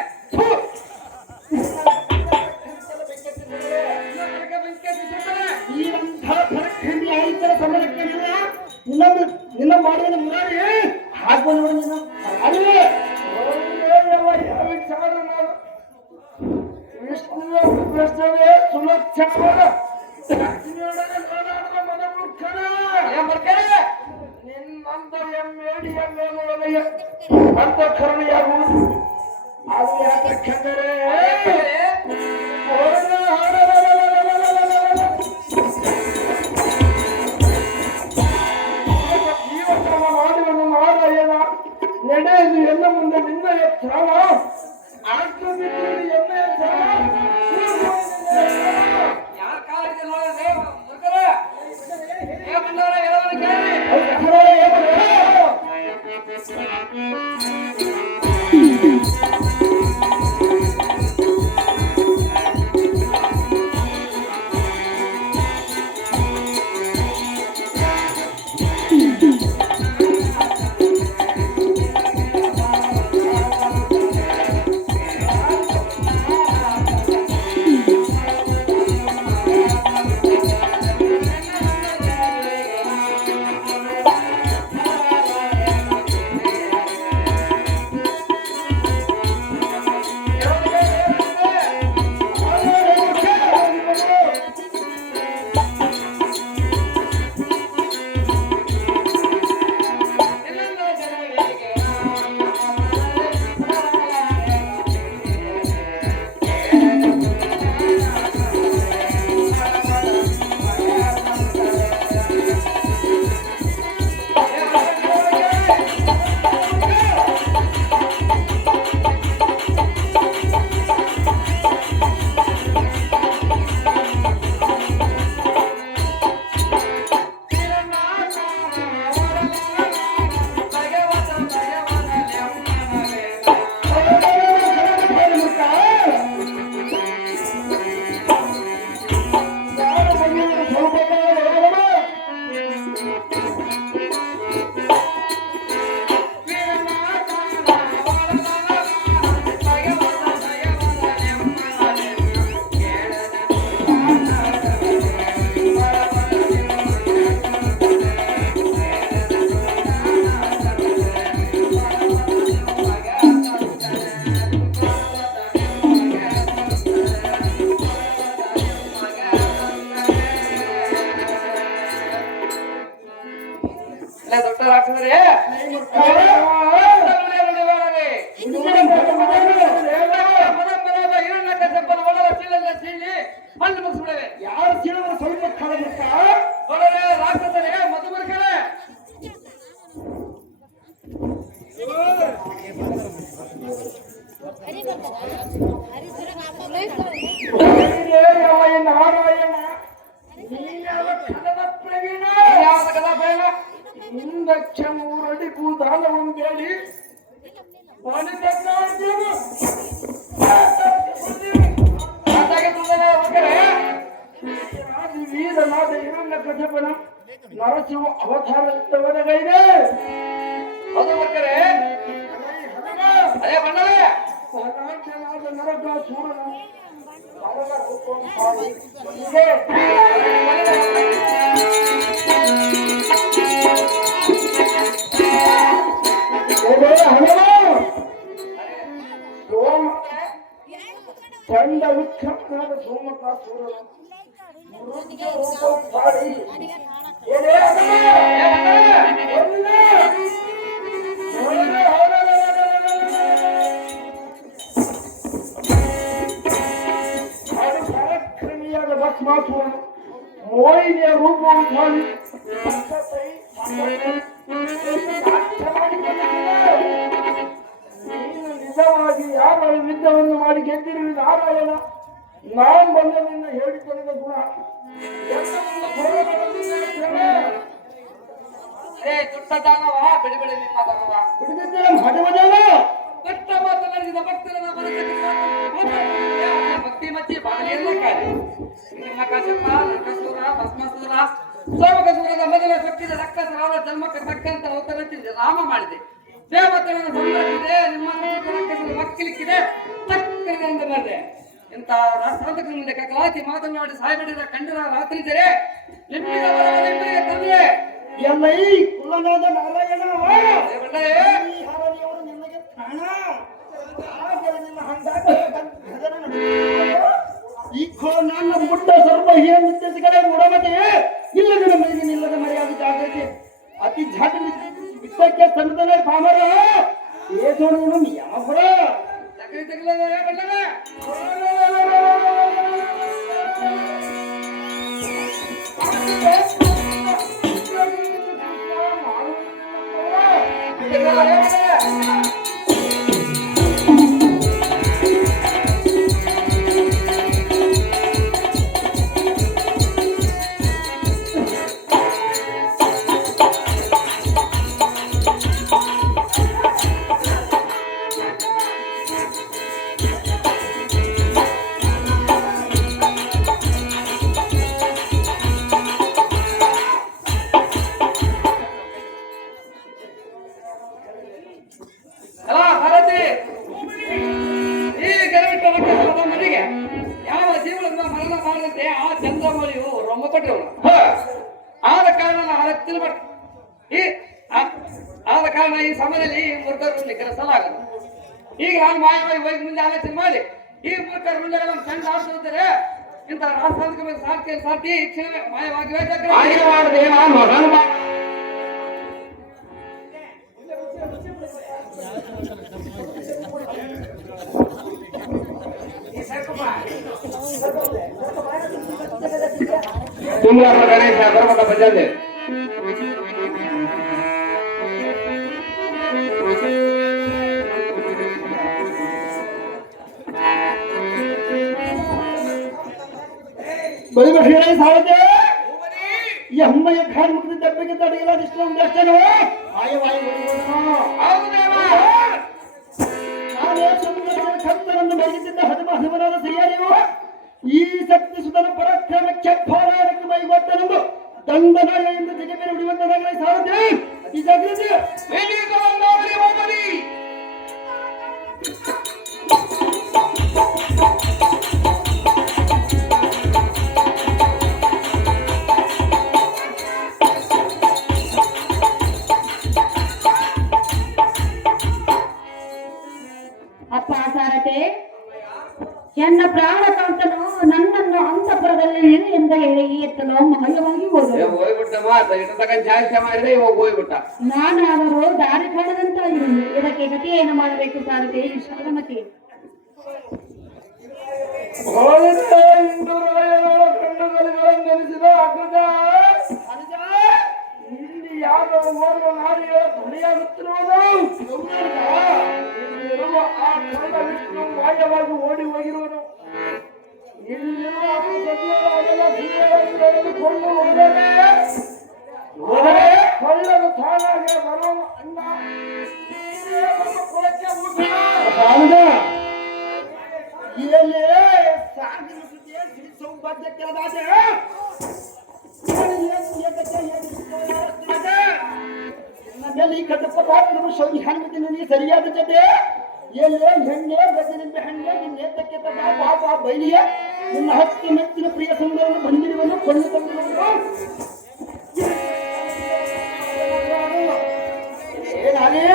ನೀರಂತಹ ಪರಖಂಡಿ ಆಯ್ತರ ಸಮರಕ್ಕೆ ನಿನ್ನ ಮಾಡುವ ಮುರಾರಿ ಹಾಕೋ ನೋಡಿ ನೀನು ಅದೇ ಯಾವ ವಿಚಾರ ನಾವು ವಿಷ್ಣುವ ಪ್ರಶ್ನವೇ ಸುಲಕ್ಷಣವಾದ ನಿನ್ನಂತ ಎಮ್ಮೇಡಿ ಎಮ್ಮೆಯ ಅಂತ ಕರುಣೆಯಾಗುವುದು ಅದು ಯಾಕೆಂದರೆ ಜೀವಕ್ರಮ ಮಾಡುವನು ನಾರಾಯಣ ನಡೆಯದು ಎಲ್ಲ ಮುಂದೆ ನಿನ್ನಯ ಚಾಲ ಆಟು ಬಿದ್ದು ಎಣ್ಣೆಯ ಚಾಲ ಯಾರ ಕಾಲಿಗೆ ನೋಡಿದ್ರೆ ಮುರುಕರ ಏ ಬಂದವರ ಹೇಳೋದು ಕೇಳಿ ದೊಡ್ಡ ರಾಕ್ಷಸರೇ ಯಾರು ಸೀಳವರು ಸ್ವಲ್ಪ ಕಾಲ ರಾಕ್ಷಸರೇ ಮಧು ಬರ್ಕರೆ ನಾರಾಯಣ ಪ್ರವೀಣ ಯಾವ ಕಥಾ ಪ್ರಯಾಣ ಹಿಂದಕ್ಕೆ 3 ಅಡಿ ಭೂದಾನವನ್ನು ಬೇಡಿ ವೀರನಾದ ಹಿರಣ್ಯ ಕಥಪನ ನರಸಿಂಹ ಅವತಾರ ಇದ್ದವನಗೈದೆ ಅದು ಬರ್ಕರೆ ಅದೇ ಬಂಡವೇ ಅನಾಥನಾದ ನರಕಾಸುರನ ಅವನ ರೂಪವನ್ನು ಸೋಮ ಚಂಡ ವಿಕ್ಷಮನಾದ ಸೋಮಕಾಸುರನ ಮೃತ್ಯ ರೂಪವನ್ನು ತಾಳಿ ಪರಾಕ್ರಮಿಯಾದ ಭಸ್ಮಾಸುರ ಮೋಹಿನಿಯ ರೂಪವನ್ನು ತಾಳಿ ನೀನು ನಿಜವಾಗಿ ಯಾರ ಯುದ್ಧವನ್ನು ಮಾಡಿ ಗೆದ್ದಿರುವೆ ನಾರಾಯಣ ನಾನು ಬಂದ ನಿನ್ನ ಹೇಳಿಕೊಳ್ಳದ ಗುಣ ತುಟ್ಟ ದಾನವ ಬೆಳಿ ಬೆಳಿ ನಿಮ್ಮ ದಾನವ ಕಷ್ಟ ಮಾತನಾಡಿದ ಭಕ್ತರನ್ನ ಭಕ್ತಿ ಮಚ್ಚಿ ಬಾಳೆಲ್ಲ ಕಾರಿ ನಿಮ್ಮ ಕಸಪ ನರಕಾಸುರ ಭಸ್ಮಾಸುರ ಸೋಮಕಾಸುರದ ಮೊದಲ ಸೊಕ್ಕಿದ ರಕ್ಕಸರಾದ ಜನ್ಮಕ್ಕೆ ತಕ್ಕಂತ ಅವತರಿಸಿ ರಾಮ ಮಾಡಿದೆ ದೇವತೆಗಳ ಸಂಬಂಧಿಸಿದೆ, ನಿಮ್ಮ ರಕ್ಕಸರ ಮಕ್ಕಳಿಕ್ಕಿದೆ, ತಕ್ಕನೆ ಅಂತ ಮಾಡಿದೆ. ಇಂಥ ರಾಷ್ಟ್ರಾಂತಕರ ಮುಂದೆ ಕಲಾಚಿ ಮಾತನಾಡಿ ಸಾಯ್ಬಿಡಿದ ಕಂಡಿರ ರಾತ್ರಿ ಜರೆ ನಿಮ್ಮಿಗೆ ಬರಲಿಕ್ಕೆ ತಂದೆ ಎಲ್ಲ ಈ ಕುಲನಾದ ನಾರಾಯಣ ದೇವಣ್ಣಯ್ಯ, ನಿನಗೆ ಪ್ರಾಣ ನಿನ್ನ ಹಂಗಾಗ ಈಕೋ ನನ್ನ ಮುಟ್ಟ ಸರ್ವ ಹೇ ಮುದ್ದೆಸಿಗಲೇ ಉಡಮತೆ ಇಲ್ಲದ ಮೈಲಿನ ಇಲ್ಲದ ಮರ್ಯಾದೆ ಜಾಗೃತಿ ಅತಿ ಝಾಟ ಬಿತ್ತಕ್ಕೆ ಸಣ್ಣದಲ್ಲೇ ಪಾಮರ ಏಸೋನು ಯಾವರ ತಗಲಿ ತಗಲೇ ಬಣ್ಣನ ಆದ ಕಾರಣ ಈ ಸಮಯದಲ್ಲಿ ಈ ಮೂರ್ಖರು ನಿಗ್ರಹಿಸಲಾಗದು. ಈಗ ನಾನು ಮಾಯವಾಗಿ ಹೋಗಿ ಮುಂದೆ ಆಲೋಚನೆ ಮಾಡಿ ಈ ಮೂರ್ಖರ ಮುಂದೆ ನಮ್ಮ ಸಣ್ಣ ಆಡ್ತಿದ್ದಾರೆ. ಇಂಥ ರಾಷ್ಟ್ರಾಂತಿಕ ಸಾರ್ಥಿ ಈ ಕ್ಷಣ ಮಾಯವಾಗಿ ತುಂಬ ಗಣೇಶ ಬರ್ಬೇಕ ಬಂದೆ ಬಳಿ ಬಠಿಣ ಸಾವತೆ ಈ ಅಮ್ಮಯ್ಯ ಖಾನ್ ಮುಖದ ದಬ್ಬೆಗೆ ತಡೆಯಲ್ಲ ಇಷ್ಟೊಂದಷ್ಟೇನೋ ಆಯವಾಯಿ ಖತ್ತರನ್ನು ಬೆಳಗಿದ್ದ ಹದಿಮರಾದ ಸರಿಯಾರಿಯೋ ಈ ಶಕ್ತಿ ಸುತನ ಪರಾಕ್ರಮಕ್ಕೆ ಫಾಲಕ್ಕೆ ಮೈಗೊಟ್ಟನೆಂದು ದಂಡನಾಯ ಎಂದು ಜಗತ್ತಿನ ಉಳಿಯುವಂತದಾಗಲೇ ಸಾವತೆ ಅತಿ ಜಾಗೃತಿ ಅಪ್ಪ ಸಾರಥೆ, ಎನ್ನ ಪ್ರಾಣಕಾಂತನು ನನ್ನನ್ನು ಅಂತಃಪುರದಲ್ಲಿ ಇರು ಎಂದು ಹೇಳಿ ಎತ್ತಲು ಮೌಲ್ಯವಾಗಿ ಹೋಗ್ಬಿಟ್ಟ. ನಾನು ಅವರು ದಾರಿ ಕಾಣದಂತಾಗಿದೆ. ಇದಕ್ಕೆ ಗತಿ ಏನು ಮಾಡಬೇಕು ಸಾರಥೆ? ವಿಶ್ರಾಮತಿ ನೆನೆಸಿದ ಅಗ್ರಜ ಇಲ್ಲಿ ಯಾವ ಓರ್ವ ನಾರಿಯ ಧ್ವನಿಯಾಗುತ್ತಿರುವುದು ಆ ಕಳ್ಳ ವಿಷ್ಣು ಮಾಯವಾಗಿ ಓಡಿ ಹೋಗಿರುವನು. ಇಲ್ಲಿರುವ ಕೊಂಡು ಕೊಳ್ಳಲು ತಾನಾಗೆ ಬರುವ ಅನ್ನ ಕೊಳಕ್ಕೆ ಇಲ್ಲಿ ಸಾಗಿನ ಸುದ್ದಿಯ ಸಿರಿ ಸೌಭಾಗ್ಯಕ್ಕೆ ನನ್ನಲ್ಲಿ ಕಟ್ಟಪ್ಪ ಶೌರ್ಯ ಹಣ್ಣು ಸರಿಯಾದ ಜೊತೆ ಎಲ್ಲೇ ಹೆಣ್ಣೆ ಗದ್ದನಿಂದ ಹೆಣ್ಣೆ ನಿನ್ನೇತಕ್ಕೆ ಪಾಪ ಬೈಲಿಯ ನಿನ್ನ ಹತ್ತು ಮೆಚ್ಚಿನ ಪ್ರಿಯ ಸುಂದರನ್ನು ಬಂದಿರುವನ್ನು ಕೊಂಡು ತಂದಿರುವುದು ಏನಾಗೇ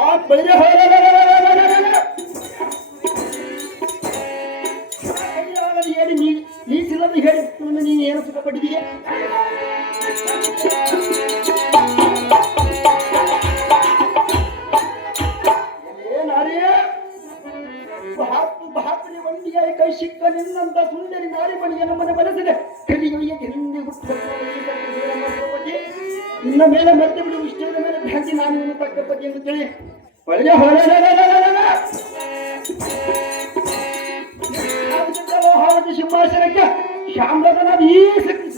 ಆ ಬೈರೆ ಹೇಳಿ ನೀ ಸಿಲದು ಹೇಳಿ ನೀನು ಏನು ಸುಖಪಟ್ಟಿದೆಯೇ? ವಂಡಿಯಾಗಿ ಕೈ ಸಿಕ್ಕ ನಿನ್ನಂತ ಸುಂದರಿ ನಾರಿ ಬಳಿಯ ನಮ್ಮನ್ನು ಬರೆಸಿದೆ. ಕಲಿಯುವಿಗೆ ಹಿಂದೆ ನಿನ್ನ ಮೇಲೆ ಮತ್ತೆ ಬಿಡು ವಿಷ್ಣುವಿನ ಮೇಲೆ ಭ್ರಾಂತಿ ನಾನು ಇನ್ನು ತಕ್ಕ ಬಗ್ಗೆ ಎಂದು ತಿಳಿ ಒಳ್ಳೆಯ ಹೊಳೆ ಸಿಂಹಾಸನಕ್ಕೆ ಶ್ಯಾಮ್ಲತನಾದ ಈ ಶಕ್ತಿ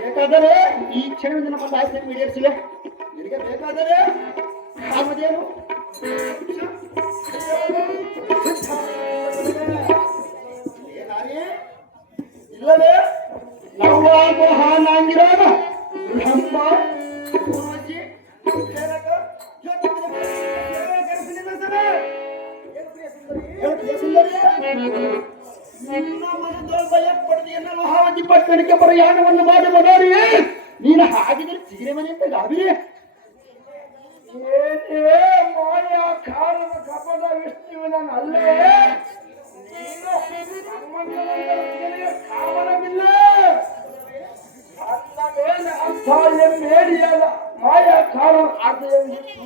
ಬೇಕಾದರೆ ಈ ಕ್ಷಣದಿಂದ ನಮ್ಮ ಆಯ್ಕೆಯನ್ನು ಈಡೇರಿಸಿವೆ. ನಿನಗೆ ಬೇಕಾದರೆ ಕಾಮಧೇನು ಇಲ್ಲವೇ ನಮ್ಮ ಮಹಾನಾಂಗಿರಾಗ ನಮ್ಮ ಪೂರ್ವಜಿ ಸೇನಕ ನನ್ನ ಮನದೊಳ ಭಯ ಪಡೆದ ಮಹಾವತಿ ಪಟ್ಟಣಕ್ಕೆ ಪ್ರಯಾಣವನ್ನು ಮಾಡಿ ಮನೋರಿ ನೀನು ಹಾಗಿದ್ರೆ ಚಿಗಿರೆ ಮನೆ ಅಂತ ಗಾಬಿ ಏನೇ ಮಾಯ ಕಾಲದ ಕಪದ ವಿಷ್ಣುವಿನ ಅಲ್ಲೇ ನೀನು ಕಾಮನವಿಲ್ಲ ಅನ್ನ ಮೇಲೆ ಅರ್ಥ ಮೇಡಿಯಲ್ಲ ಮಾಯ ಕಾಲ ಆಸೆ ಎಂಬಿತ್ತು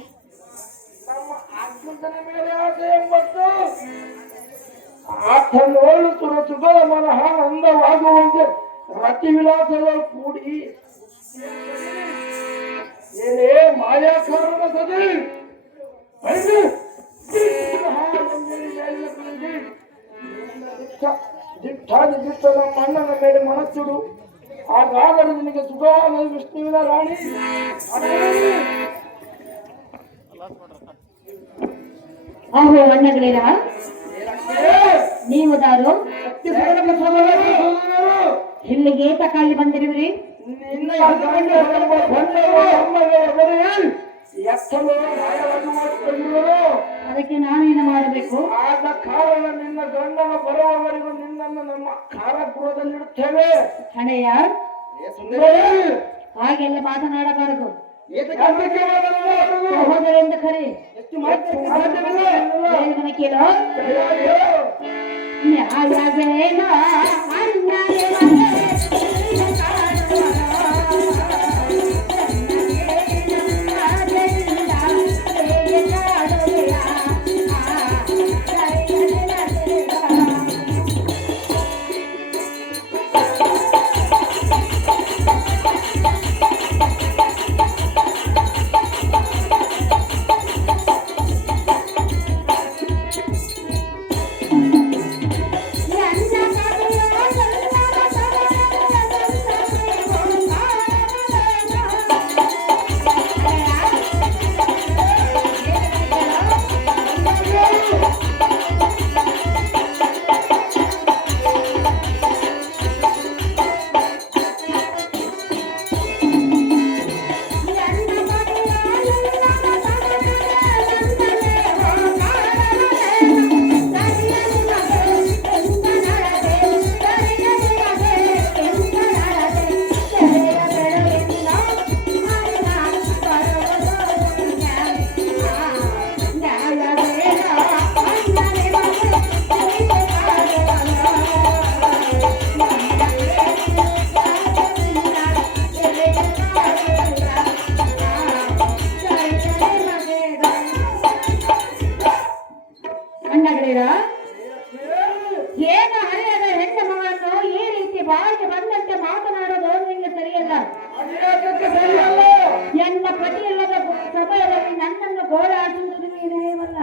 ನಮ್ಮ ಆತ್ಮತನ ಮೇಲೆ ಆಸೆ ಎಂಬತ್ತು ಆತ ನೋಡು ಸುಖದ ಮನಃ ಅಂದವಾಗುವಂತೆ ರತಿ ವಿಲಾಸಗಳು ಕೂಡಿ ಏನೇ ಮಾಯಾಕಾರನ ಸದಿ ದಿಟ್ಟ ನಮ್ಮ ಅಣ್ಣನ ಮೇಲೆ ಮನಸ್ಸುಡು ಹಾಗಾದರೆ ನಿನಗೆ ಸುಖವಾದ ವಿಷ್ಣುವಿನ ರಾಣಿ ಆಹೋ ಅಣ್ಣಗಳೇರ ನೀವು ದಾರು ಇಲ್ಲಿಗೆ ತಕಾಗಿ ಬಂದಿರುವಿರಿ ನಿನ್ನ ಎತ್ತಲು ಗಾಯವನ್ನು ಮಾಡಿಕೊಂಡಿರುವರು ಅದಕ್ಕೆ ನಾನೇನು ಮಾಡಬೇಕು ಆದ ಕಾರಣ ನಿನ್ನ ಗಂಡನ ಬರುವವರೆಗೂ ನಿನ್ನನ್ನು ನಮ್ಮ ಕಾರಾಗೃಹದಲ್ಲಿಡುತ್ತೇವೆ ಹಣೆಯ ಹಾಗೆಲ್ಲ ಮಾತನಾಡಬಾರದು ಸಹೋದರಿಂದ ಖರೆ ಏನು ಕೇಳೋ ನ್ಯಾಯವೇನ ಏನು ಹರಿಯದ ಹೆಣ್ಣು ಮಗಳನ್ನು ಈ ರೀತಿ ಬಾಯಿಗೆ ಬಂದಂತೆ ಮಾತನಾಡೋದು ನಿಮಗೆ ಸರಿಯಲ್ಲ. ಎನ್ನ ಪತಿಯಿಲ್ಲದ ಸಮಯದಲ್ಲಿ ನನ್ನನ್ನು ಗೋಳಾಡಿಸುವುದು ನ್ಯಾಯವಲ್ಲ.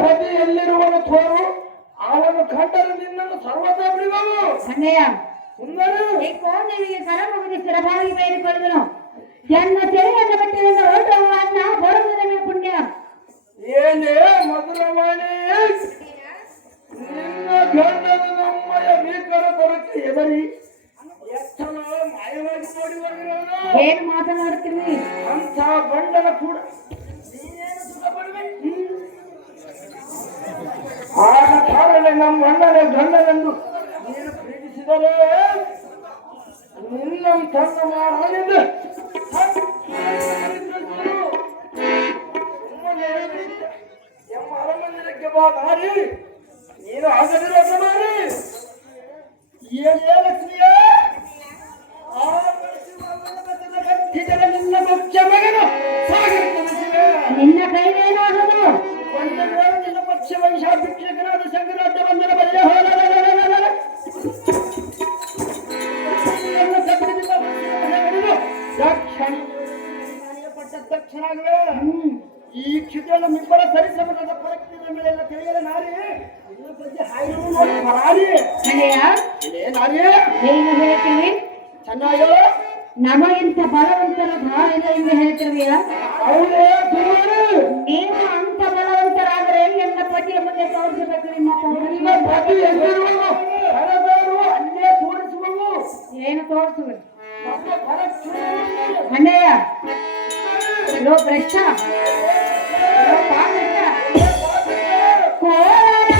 ಪತಿ ಎಲ್ಲಿರುವನು ತೋರು ಅವನು ಕಂಡರೆ ನಿನ್ನನ್ನು ಸರ್ವತಾ ಬಿಡುವನು. ಅಣ್ಣಯ್ಯ ಈ ಕೋಣೆಗೆ ಕರ ಮುಗಿದು ಸ್ಥಿರವಾಗಿ ಬೇಡಿಕೊಳ್ಳುವನು. ಎನ್ನ ಸೆರೆಯನ್ನು ಬಿಟ್ಟಿನಿಂದ ಹೊರಟವು ಅನ್ನ ಬರುವುದೇ ಮೇಲೆ ಪುಣ್ಯ. ಏನೇ ಮಧುರವಾಣಿ ನಿನ್ನ ಗಂಡನ ನಮ್ಮಯ ಭೀಕರ ತರಕ್ಕೆ ಎದರಿ ಎಷ್ಟನ ಮಾಯವಾಗಿ ನೋಡಿ ಬಂದಿರೋನು. ಏನು ಮಾತನಾಡುತ್ತೀವಿ? ಅಂತ ಗಂಡನ ಕೂಡ ನೀನೇನು ಸುಖ ಪಡಬೇಕು. ಆದ ಕಾರಣ ನಮ್ಮ ಅಣ್ಣನ ಗಂಡನನ್ನು ನೀನು ಪ್ರೀತಿಸಿದರೆ ನಿನ್ನ ತನ್ನ ಮಾರನಿಂದ ಎಮ್ಮ ಅರಮಂದಿರಕ್ಕೆ ಬಾ ಮಾರಿ ನೀನು ಆಗದಿರೋ ಮಾಡಿ ಏನೇ ಲಕ್ಷ್ಮಿಯ ನಿನ್ನ ಮುಖ್ಯ ಮಗನು ನಿನ್ನ ಕೈಲೇನಾಗದು? ಒಂದು ವೇಳೆ ನಿನ್ನ ಪಕ್ಷ ವೈಶ ಭಿಕ್ಷಕನಾದ ಶಂಕರಾಜ್ಯ ಬಂದರ ಬಲ್ಯ ತಕ್ಷಣವೇ ಈ ಕ್ಷಿತಿಯನ್ನು ಮಿಬ್ಬರ ಸರಿಸಮದ ಪರಿಸ್ಥಿತಿಯ ಮೇಲೆಲ್ಲ ತಿಳಿಯದ ನಾರಿ ಇದ್ರ ಬಗ್ಗೆ ಹಾಯ್ದು ನೋಡಿ ಪರಾರಿ ನಾರಿ ಏನು ಹೇಳ್ತೀವಿ? ಚೆನ್ನಾಗಿ ನಮಗಿಂತ ಬಲವಂತರ ಭಾವಿಲ್ಲ ಎಂದು ಹೇಳ್ತಿರ್ವಿಯ? ಅವಳೇ ಸುಮಾರು ನೀವು ಅಂತ ಬಲವಂತರಾದರೆ ಎಲ್ಲ ಪತಿಯ ಮುಂದೆ ತೋರಿಸಬೇಕು. ನಿಮ್ಮ ಪತಿ ಎಲ್ಲಿರುವನು ಹಣದವರು ಅಲ್ಲೇ ಮಾಡುವ ಅಣ್ಣಯ್ಯ ಲೋ ಭ್ರಷ್ಟ ಲೋ ಪಾಪಿಷ್ಟ ಕೋಲಾರ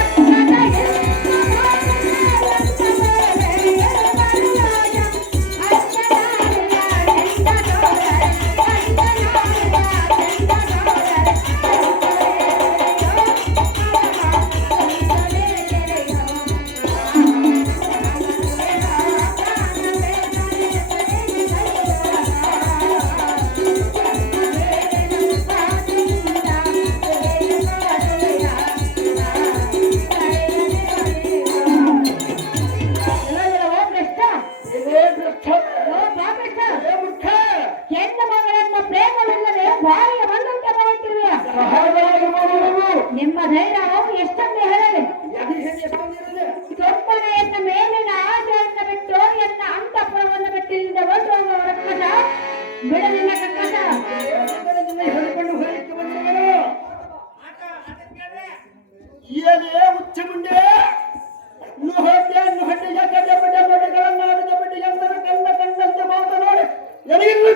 ನಿಮ್ಮ ಧೈರ್ಯ ಎಷ್ಟೊಂದು ಹೇಳಲಿ ತೊಪ್ಪನೆಯನ್ನ ಮೇಲಿನ ಆಚೆಯನ್ನು ಬಿಟ್ಟು ಎನ್ನ ಅಂತಃಪುರವನ್ನು ಬಿಟ್ಟಿದ್ದ ಒಂದು ರಕ್ಕಸ ಬಿಡಲಿಲ್ಲ ಕಕ್ಕಸ ಏನೇ ಹುಚ್ಚ ಮುಂಡೆ ನುಹಡ್ಡೆ ಗಡ್ಡೆ ಬಡ್ಡೆ ಬಡ್ಡೆಗಳನ್ನಾಡಿದ ಬಡ್ಡೆ ಎಂದರ ಕಂಡಂತೆ ಮಾತನಾಡಿ ಎಲೆಯನ್ನು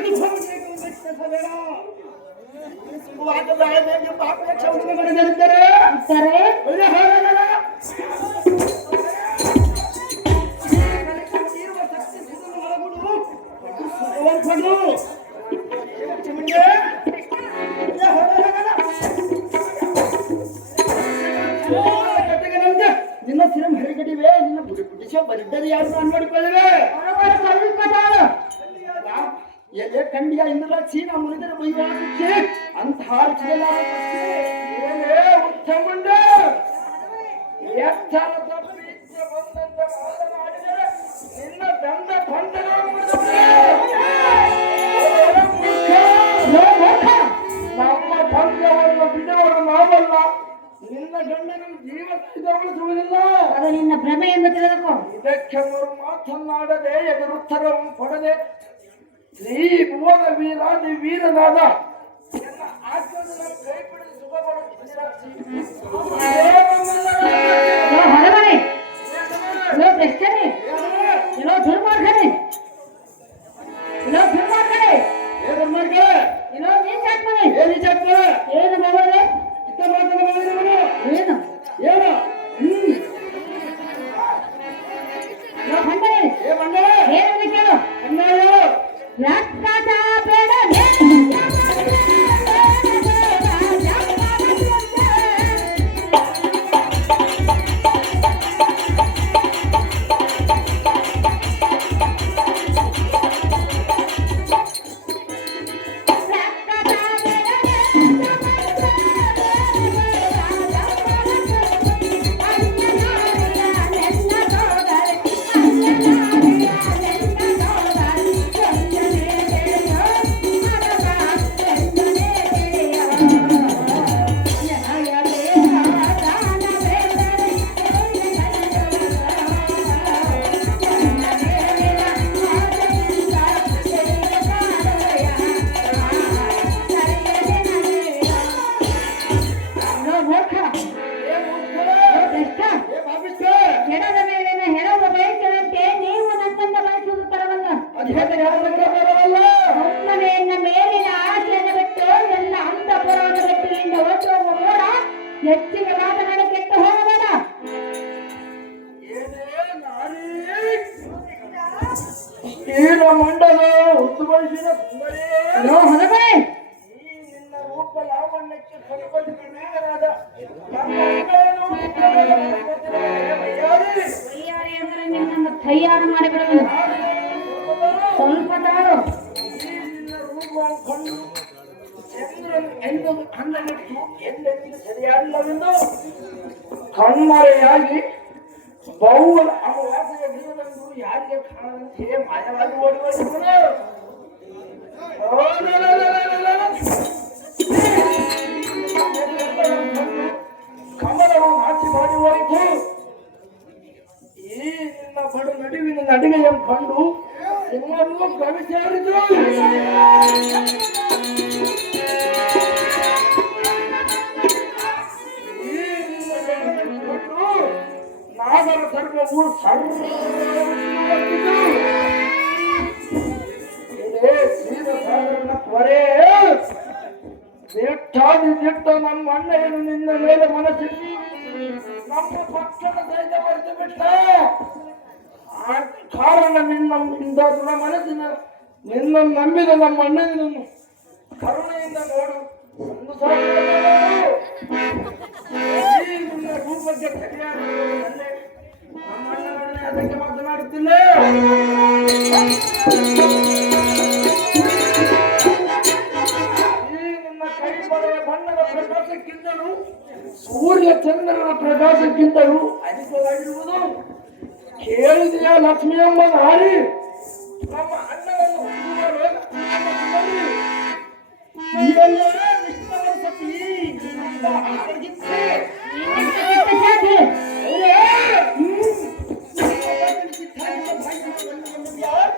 ನಿನ್ನ ಸಿರಂ ಹೆರಿಗಡಿವೆ ನಿನ್ನ ಬುಡಿಸ ಬರಿದ್ದದು ಯಾರು ಅನ್ಮಾಡಿಕೊಳ್ಳಿವೆ ಎಲೆ ಕಂಡಿಯ ಇಂದ್ರಾಕ್ಷಿ ನಾವು ಮುರಿದರೆ ಬೈವಾಕ್ಕೆ ಅಂತ ಏನೇ ಉತ್ತಮಂಡ ಎತ್ತರ ತಪ್ಪಿದ್ದ ಬಂದಂತ ಮಾತನಾಡಿದರೆ ನಿನ್ನ ದಂಡ ನಮ್ಮ ಪಂದ್ಯವನ್ನು ಬಿಡುವರು ನಾವಲ್ಲ ನಿನ್ನ ಗಂಡನ ಜೀವ ಉಳಿಸುವುದಿಲ್ಲ ಅದು ನಿನ್ನ ಭ್ರಮೆಯನ್ನು ತಿಳಿದುಕೋ ಇದಕ್ಕೆ ಅವರು ಮಾತನಾಡದೆ ಎದುರುತ್ತರವನ್ನು ಕೊಡದೆ ಶ್ರೀ ಭುವನ ವೀರಾದಿ ವೀರನಾದ ಕೈ ಬಿಡಲು ಹರಮನೆ ಲೋ ಭ್ರಷ್ಟನೆ ಲೋ ದುರ್ಮಾರ್ಗನೆ ಲೋ ದುರ್ಮಾರ್ಗನೆ ಲೋ ನೀಚಾತ್ಮನೆ ಏನು ಮಗಳೇ ಏನು ಏನು ಲೋ ಭಂಡನೆ ಏನು ಕೇಳು ರಾಕ್ಷಸ ಬೇಡ ಮೇಲಿನ ಆಸೆಯನ್ನು ಬಿಟ್ಟು ಎಲ್ಲ ಅಂತಃಪುರವನ್ನು ಬಿಟ್ಟು ಓದುವ ಮೂಡ ಹೆಚ್ಚಿಗೆ ಮಾತನಾಡಿ ಕೆಟ್ಟು ಹೋಗಬೇಡ ಮಂಡಲ ಉದ್ಭವಿಸಿದ ಹೊರಬರೆ ನಿನ್ನ ರೂಪ ಲಾವಣ್ಯಕ್ಕೆ ಪರಿಪಡಿಸಿದ ಅಂದರೆ ನಿನ್ನನ್ನು ತಯಾರು ಮಾಡಿಬಿಡುವುದು ಸ್ವಲ್ಪ ತಾಳು ನಿನ್ನ ರೂಪವನ್ನು ಕೊಂಡು ಚಂದ್ರನು ಎಂದು ಕಣ್ಣನಿಟ್ಟು ಎಂದೆಂದು ಸರಿಯಾಗಿಲ್ಲವೆಂದು ಕಣ್ಮರೆಯಾಗಿ ಬಹುವಲ ಅಮಾವಾಸ್ಯೆಯ ದಿನದಂದು ಯಾರಿಗೆ ಕಾಣದಂತೆ ಮಾಯವಾಗಿ ಓಡಿಬರುವುದು ಕಮಲವು ನಾಚಿ ಮಾಡಿ ಹೋಯಿತು ಈ ನಿನ್ನ ಬಡು ನಡುವಿನ ನಡಿಗೆಯನ್ನು ಕಂಡು ನಿಮ್ಮನ್ನು ಗಮನಿಸಿತು ನಾಗರ ಸರ್ವವು ಸರ್ವ ಬರೇ ದಿಟ್ಟಾಗಿ ದಿಟ್ಟ ನಮ್ಮ ಅಣ್ಣ ಏನು ನಿನ್ನ ಮೇಲೆ ಮನಸ್ಸಿಟ್ಟು ನಮ್ಮ ಪಕ್ಷದ ಸಹಿತ ಬರೆದು ಬಿಟ್ಟ. ಆ ಕಾರಣ ನಿನ್ನ ಮನಸ್ಸಿನ ನಿನ್ನ ನಂಬಿದ ನಮ್ಮ ಅಣ್ಣನನ್ನು ಕರುಣೆಯಿಂದ ನೋಡು. ಒಂದು ಸಲ ನೋಡು. ಈ ನಿನ್ನ ರೂಪಕ್ಕೆ ಸರಿಯಾದ ನಮ್ಮ ಅಣ್ಣನೊಡನೆ ಅದಕ್ಕೆ ಮಾತನಾಡುತ್ತಿಲ್ಲ. ಈ ನಿನ್ನ ಕೈ ಬಳೆಯ ಬಣ್ಣದ ಪ್ರಕಾಶಕ್ಕಿಂತಲೂ ಸೂರ್ಯ ಚಂದ್ರನ ಪ್ರಕಾಶಕ್ಕಿಂತಲೂ ಅಧಿಕವಾಗಿರುವುದು. ಕೇಳಿದೆಯಾ ಲಕ್ಷ್ಮಿ ಎಂಬ ನಾರಿ ನಮ್ಮ ಅಣ್ಣವನ್ನು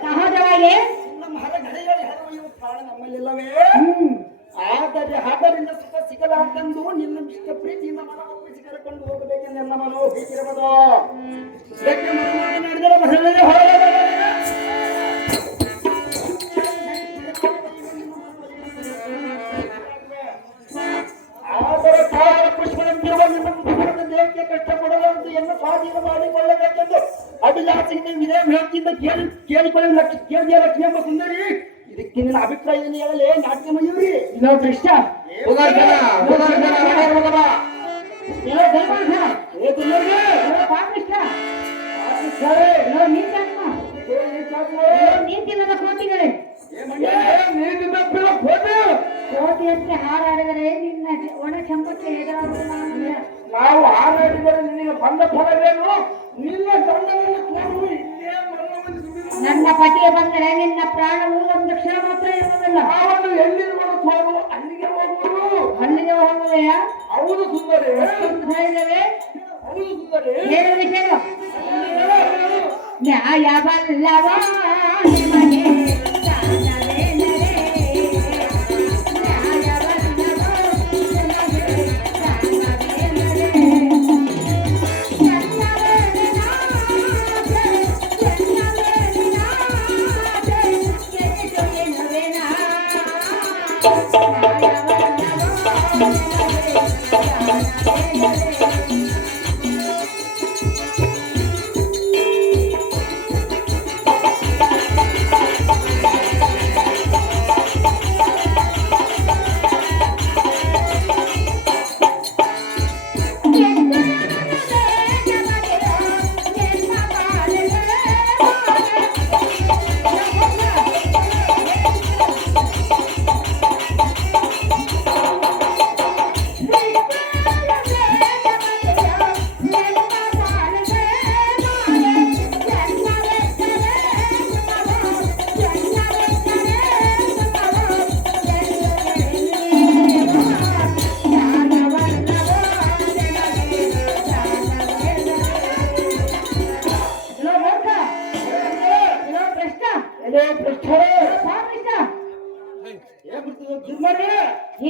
ಸಹಜವಾಗಿ ನಮ್ಮ ಹರಗಡೆಯಲ್ಲಿ ಹರವೆಯುವ ಕಾರಣ ನಮ್ಮಲ್ಲಿಲ್ಲವೇ? ಆದರೆ ಅದರಿಂದ ಸುಖ ಸಿಗಲಾರ್ದೆಂದು ನಿನ್ನ ಇಷ್ಟ ಪ್ರೀತಿಯಿಂದ ಮನವೊಪ್ಪಿಸಿ ಕರೆಕೊಂಡು ಹೋಗಬೇಕೆಂದು ನನ್ನ ಮನೋ ಬೇಕಿರಬಹುದು. ಇದಕ್ಕೆ ಮಾತನಾಡಿದರೆ ಮಹಿಳೆಯರೇ ಆದರೆ ತಾವರ ಪುಷ್ಪನಂತಿರುವ ನಿಮ್ಮ ದೇಹಕ್ಕೆ ಕಷ್ಟಪಡಲು ಅಂತ ಎಲ್ಲ ಸ್ವಾಧೀನ ಮಾಡಿಕೊಳ್ಳಬೇಕೆಂದು ಅಭಿಲಾಷೆಯಿಂದ ವಿಜಯ ಭಕ್ತಿಯಿಂದ ಕೇಳಿಕೊಳ್ಳಲು ಕೇಳಿದ ಲಕ್ಷ್ಮಿ ಎಂಬ ಸುಂದರಿ. ಇದಕ್ಕೆ ನಿನ್ನ ಅಭಿಪ್ರಾಯ ಏನು ಹೇಳಲೇ ನಾಟ್ಯ ಮಯೂರಿ? ನಾವು ಕೃಷ್ಣ ನೀತಿಲ್ಲದ ಕೋಟಿಗಳೇ ಕೋಟಿಯಂತೆ ಹಾರಾಡಿದರೆ ನಿನ್ನ ಒಣ ಚಂಪಕ್ಕೆ ಎದುರಾಗುವುದಿಲ್ಲ. ನಾವು ಹಾರಾಡಿದರೆ ನಿನಗೆ ಬಂದ ಫಲವೇನು? ನಿನ್ನ ದಂಡವನ್ನು ತೋರು. ಇಲ್ಲೇ ನನ್ನ ಪತಿಗೆ ಬಂದರೆ ನಿನ್ನ ಪ್ರಾಣವು ಒಂದು ಕ್ಷಣ ಮಾತ್ರ ಇರುವುದಿಲ್ಲ. ಅವನು ಎಲ್ಲಿರುವುದು ತೋರು, ಅಲ್ಲಿಗೆ ಹೋಗುವುದು. ಅಲ್ಲಿಗೆ ಹೋಗುವೆಯಾ? ಹೌದು ಸುಂದರಿ, ಧೈರ್ಯವೇ? ಹೌದು ಸುಂದರಿ. ಏನು ವಿಷಯ? ನ್ಯಾಯವಲ್ಲವ ನಿಮಗೆ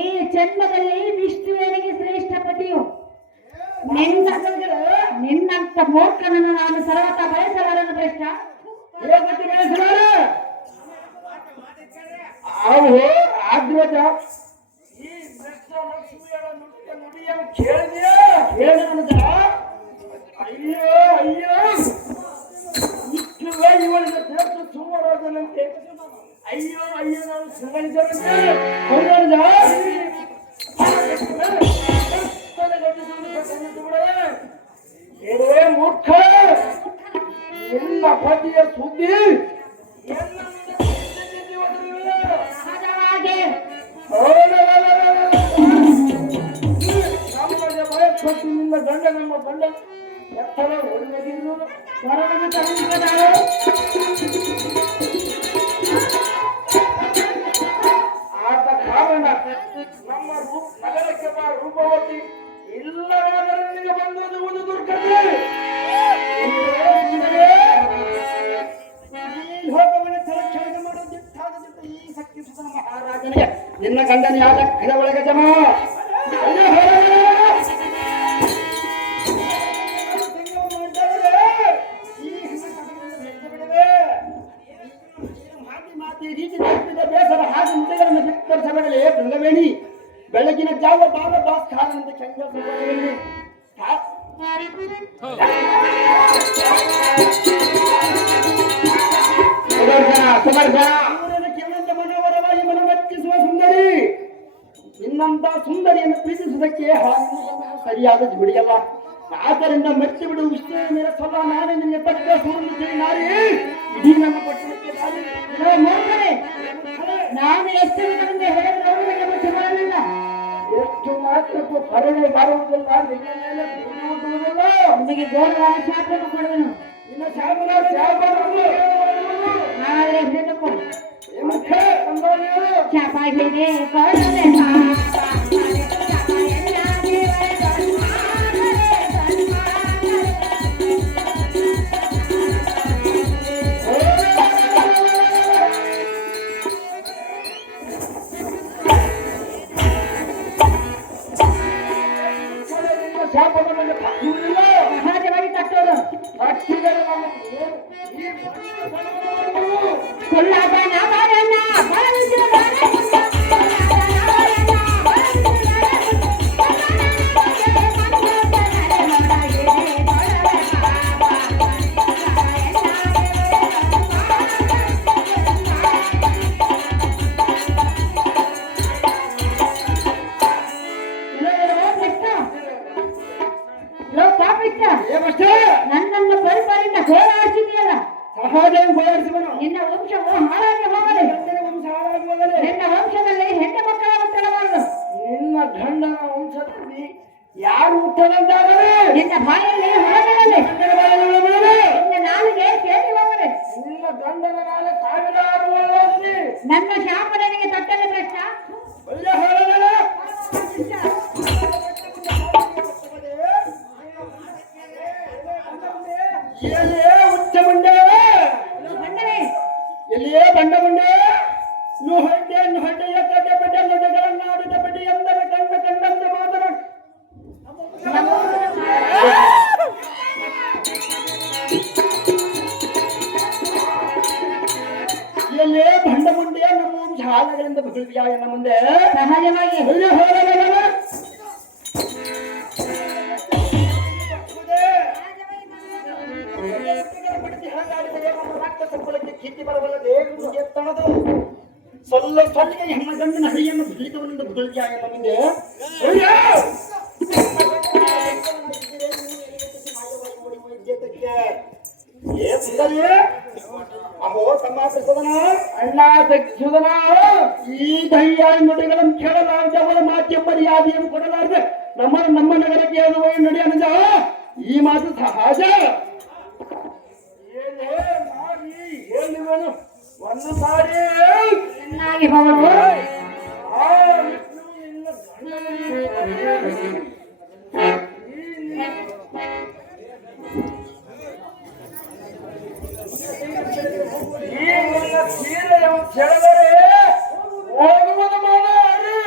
ಈ ಜನ್ಮದಲ್ಲಿ ವಿಷ್ಣುವಿನಿಗೆ ಶ್ರೇಷ್ಠ ಪತಿಯು ನಿನ್ನಂತ ಮೂರ್ಖನನ್ನು ನಾನು ಸರ್ವತ ಬಯಸಲಾರನು ಶ್ರೇಷ್ಠ. ಆದ್ರಜ ಈ ಲಕ್ಷ್ಮಿಯರ ನುಡಿಯನ್ನು ಕೇಳಿದೆಯಾ? ಅಯ್ಯೋ ಅಯ್ಯೋ, ಇಷ್ಟುವೇ ಇವಳಿಗೆ ದೇಶ ಸುಮ್ಮರಾದನಂತೆ. ಅಯ್ಯೋ ಅಯ್ಯೋ, ನಾನು ಸುಮ್ಮನಿದ್ದಂತೆ ಏನೇ ಮೂರ್ಖ, ಎಲ್ಲ ಪತಿಯ ಸುದ್ದಿ ನಿಮ್ಮ ಗಂಡ ನಮ್ಮ ಗಂಡ ಎತ್ತರ ಒಳ್ಳೆದಿರು ಹೊರಗಡೆ ತಗೊಂಡಿದ್ದಾರೆ. ಆದ ಕಾರಣ ನಮ್ಮ ನಗರಕ್ಕೆ ಬಾ ರೂಪವತಿ, ಇಲ್ಲವಾದರೆ ನಿನಗೆ ಬಂದೊಂದು ದುರ್ಗತಿ. ಈ ಲೋಕವನ್ನು ಚಲಕ್ಷಣೆ ಮಾಡೋದಿಟ್ಟಾಗದಿಟ್ಟ ಈ ಶಕ್ತಿ ಸುತನ ಮಹಾರಾಜನಿಗೆ ನಿನ್ನ ಗಂಡನ ಯಾದ ಕಡ ಒಳಗೆ ಜಮ ಮಾತಿ ರೀತಿ ಬೇಸರ ಹಾಗೆ ಮುದ್ದೆಗಳನ್ನು ಬಿಟ್ಟ ಬಾಲ ಬಾಲ ಭಾಸ್ಕರ ಅಂತ ಚಂದ ಸುಬ್ಬಯ್ಯನಲ್ಲಿ ಕೇವಲ ಮನೋಹರವಾಗಿ ಮನವರ್ತಿಸುವ ಸುಂದರಿ. ನಿನ್ನಂತ ಸುಂದರಿಯನ್ನು ಪ್ರೀತಿಸುವುದಕ್ಕೆ ಸರಿಯಾದ ಜೋಡಿಯಲ್ಲ. ಆದ್ದರಿಂದ ಮೆಚ್ಚಿ ಬಿಡು ವಿಷ್ಣು ಮೇಲೆ ಸಲ್ಲ ನಾನೇ ನಿಮಗೆ ತಕ್ಕ ಸುಂದರಿ ನಾರಿ. ಇಡೀ ನಮ್ಮ ಪಟ್ಟಣಕ್ಕೆ ನಾನು ಎಷ್ಟು ಹೇಳಿದ್ರೆ ಮೆಚ್ಚಿ ಮಾಡಲಿಲ್ಲ. ಎಷ್ಟು ಮಾತ್ರಕ್ಕೂ ಕರುಣೆ ಬರುವುದಿಲ್ಲ, ನಿನ್ನ ಮೇಲೆ ಬೀಳುವುದಿಲ್ಲ. ನಿಮಗೆ ಗೋಳವಾದ ಶಾಪ ಕೊಡುವನು. ಇನ್ನು ಶಾಪನಾದ್ರೆ ಹೇಳಬೇಕು ಶಾಪ ಹೇಗೆ ಸಹಜವಾಗಿ ತಟ್ಟೋದು ಕೊಲ್ಲಾಟನ ಬಾರಣ್ಣ ನನ್ನನ್ನು ಪರಿಪಾಲಿಂದ ಗೋಳಾಡಿಸಿದೆಯಲ್ಲ. ಸಹಜ ಗೋಳಾಡಿಸುವನು. ನಿನ್ನ ವಂಶವು ಹಾಳಾಗಿ ಹೋಗಲಿ. ನಿನ್ನ ವಂಶದಲ್ಲಿ ಹೆಣ್ಣು ಮಕ್ಕಳ ಹುಟ್ಟಬಾರದು. ನಿನ್ನ ಗಂಡನ ವಂಶದಲ್ಲಿ ಯಾರು ಹುಟ್ಟದಂತಾದರೆ ನಿನ್ನ ಬಾಯಲ್ಲಿ ಹೊರಬರಲಿ. ನಿನ್ನ ನಾಲಿಗೆ ಸೇರಿ ಹೋಗಲಿ. ನಿನ್ನ ಗಂಡನ ನಾಳೆ ಸಾವಿರಾರು ಒಳ್ಳೆಯದು. ನನ್ನ ಶಾಪನಿಗೆ ತಟ್ಟನೆ ಪ್ರಶ್ನ ಒಳ್ಳೆ ಹೊರಗಡೆ ಎಲ್ಲಿಯೇ ಹುಚ್ಚ ಮುಂಡೆ, ಎಲ್ಲಿಯೇ ಬಂಡ ಮುಂಡೆ, ನುಹಡ್ಡೆ ನುಹಡ್ಡೆಯ ಕಡ್ಡ ಬೆಡ್ಡ ನೊಡ್ಡೆಗಳನ್ನಾಡಿದ ಬೆಡ್ಡೆ ಎಂದರೆ ಕಂಡ ಕಂಡಂತೆ ಮಾತನಾಡ. ಎಲ್ಲಿಯೇ ಬಂಡ ಮುಂಡೆ ನಮ್ಮ ವಂಶ ಹಾಲಗಳಿಂದ ಬದುಕಿದ್ಯಾ ಎನ್ನ ಮುಂದೆ ಸಹಜವಾಗಿ ಕೀರ್ತಿ ಬರಬಲ್ಲದೆ ತಣದು ಸೊಲ್ಲ ಸೊಲ್ಲಿಗೆ ಹೆಣ್ಣ ಗಂಡನ ಹರಿಯನ್ನು ಬದುಕಿದವನಿಂದ ಬದುಕಿದ್ಯಾ ಎನ್ನ ಮುಂದೆ ಅಹೋ ತಮ್ಮ ಪ್ರಸದನ ಅಣ್ಣ ಸುಧನ ಈ ದಯ್ಯ ನುಡಿಗಳನ್ನು ಕೇಳಲಾರದೆ ಅವರ ಮಾತೆ ಮರ್ಯಾದೆಯನ್ನು ಕೊಡಲಾರದೆ ನಮ್ಮ ನಗರಕ್ಕೆ ಅದು ನಡಿ ಅನುಜ ಈ ಮಾತು ಸಹಜ. ಹೇಳಿವನು ಒಂದು ಸಾರಿ ಚೆನ್ನಾಗಿ ಹೋಗಲು ಹೋಗುವುದು ಮಾಡಿ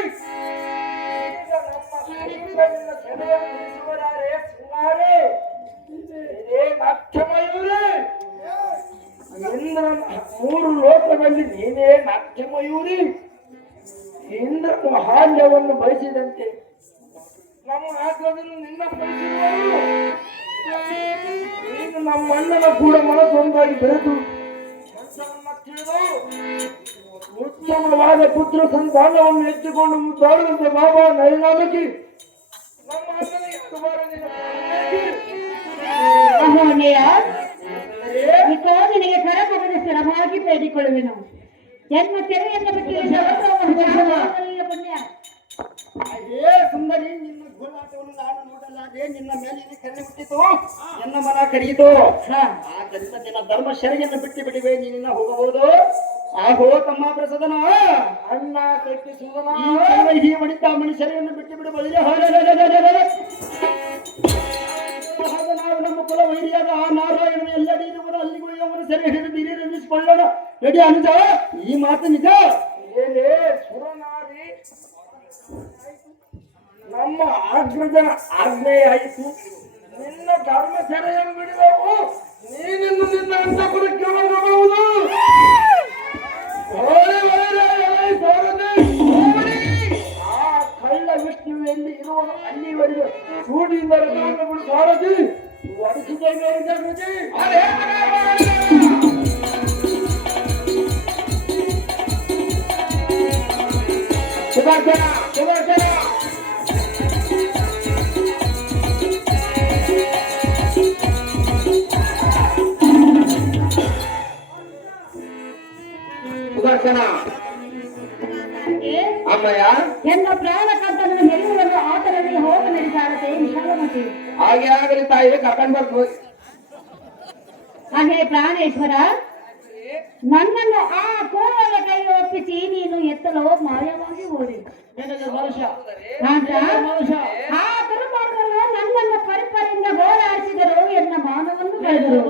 ಮೂರು ಲೋಕದಲ್ಲಿ ನೀನೇ ನಾಟ್ಯಮಯೂರಿ. ಇಂದ್ರನು ಹಾಲ್ಯವನ್ನು ಬಯಸಿದಂತೆ ನಮ್ಮ ಆತ್ಮದಲ್ಲಿ ನಿನ್ನ ಬಯಸಿರುವರು. ನೀನು ನಮ್ಮ ಅಣ್ಣನ ಕೂಡ ಮನಸ್ಸೊಂದಾಗಿ ಬೆಳೆದು ಕೆಲಸವನ್ನ ತಿಳಿದು ಉತ್ತಮವಾದ ಪುತ್ರ ಸಂತಾನವನ್ನು ಎತ್ತಿಕೊಂಡು ಮುದ್ದಾಡುವಂತೆ ಬಾಬಾ ನೈನಾಮಕಿ ನಮ್ಮ ಅಣ್ಣನಿಗೆ ನಿನಗೆ ಕರಪದ ಸ್ಥಿರವಾಗಿ ಬೇಡಿಕೊಳ್ಳುವೆನು. ಜನ್ಮ ತೆರೆಯನ್ನು ಬಿಟ್ಟು ಪುಣ್ಯ ಅದೇ ಸುಂದರಿ ನಿನ್ನ ಗೋಳಾಟವನ್ನು ನಾನು ನೋಡಲಾದೆ. ನಿನ್ನ ಮೇಲೆ ಕರೆ ಬಿಟ್ಟಿತು, ನನ್ನ ಮನ ಕಡಿಯಿತು. ಆದ್ದರಿಂದ ನಿನ್ನ ಧರ್ಮ ಶರೆಯನ್ನು ಬಿಟ್ಟು ಬಿಡಿವೆ, ನೀನಿನ್ನ ಹೋಗಬಹುದು. ಆಹೋ ತಮ್ಮ ಪ್ರಸದನ ಅಣ್ಣ ಕಟ್ಟಿಸುವುದನ ಈ ಮಣಿತ ಮನುಷ್ಯರೆಯನ್ನು ಬಿಟ್ಟು ಬಿಡಬಹುದು. ನಾವು ನಮ್ಮ ಕುಲ ವೈರಿಯಾದ ಆ ನಾರಾಯಣನ ಎಲ್ಲದಿರುವರು ಅಲ್ಲಿಗೂ ಅವರ ಸೆರೆ ಹಿಡಿದು ಹಿರಿಯರೆನಿಸಿಕೊಳ್ಳೋಣ. ರೆಡಿ ಅನುಜ, ಈ ಮಾತು ನಿಜ. ಏನೇ ಸುರನಾರಿ ನಮ್ಮ ಆಗ್ರಜನ ಆಜ್ಞೆಯಾಯಿತು. ನಿನ್ನ ಧರ್ಮ ಸೆರೆಯನ್ನು ಬಿಡಬೇಕು. ನೀನಿನ್ನು ನಿನ್ನ ಅಂತಃಪುರಕ್ಕೆ ಹೋಗಬಹುದು. ಆ ಕಳ್ಳ ವಿಷ್ಣುವಿನ ಅದೇ ಸುದರ್ಶನ ಸುದರ್ಶನ ಸುದರ್ಶನ ಅಮ್ಮಯ್ಯ ಎನ್ನ ಪ್ರಾಣಕರ್ತನನ್ನು ಗೆಲ್ಲುವನು ಆತನಲ್ಲಿ ಹೋಗ ನಡೆಸಾರತೆ ವಿಶಾಲಮತಿ. ಹಾಗೆ ಆಗಲಿ ತಾಯಿ ಕರ್ಕೊಂಡು ಬರ್ಬೋದು. ಹಾಗೆ ಪ್ರಾಣೇಶ್ವರ, ನನ್ನನ್ನು ಆ ಕೋಳದ ಕೈ ಒಪ್ಪಿಸಿ ನೀನು ಎತ್ತಲೋ ಮಾಯವಾಗಿ ಹೋದೆ. ಕಾಂತ, ಆ ದುರ್ಮಾರ್ಗರು ನನ್ನನ್ನು ಪರಿಪರಿಂದ ಗೋಳಾಡಿಸಿದರು, ಎನ್ನ ಮಾನವನ್ನು ಕಳೆದರು.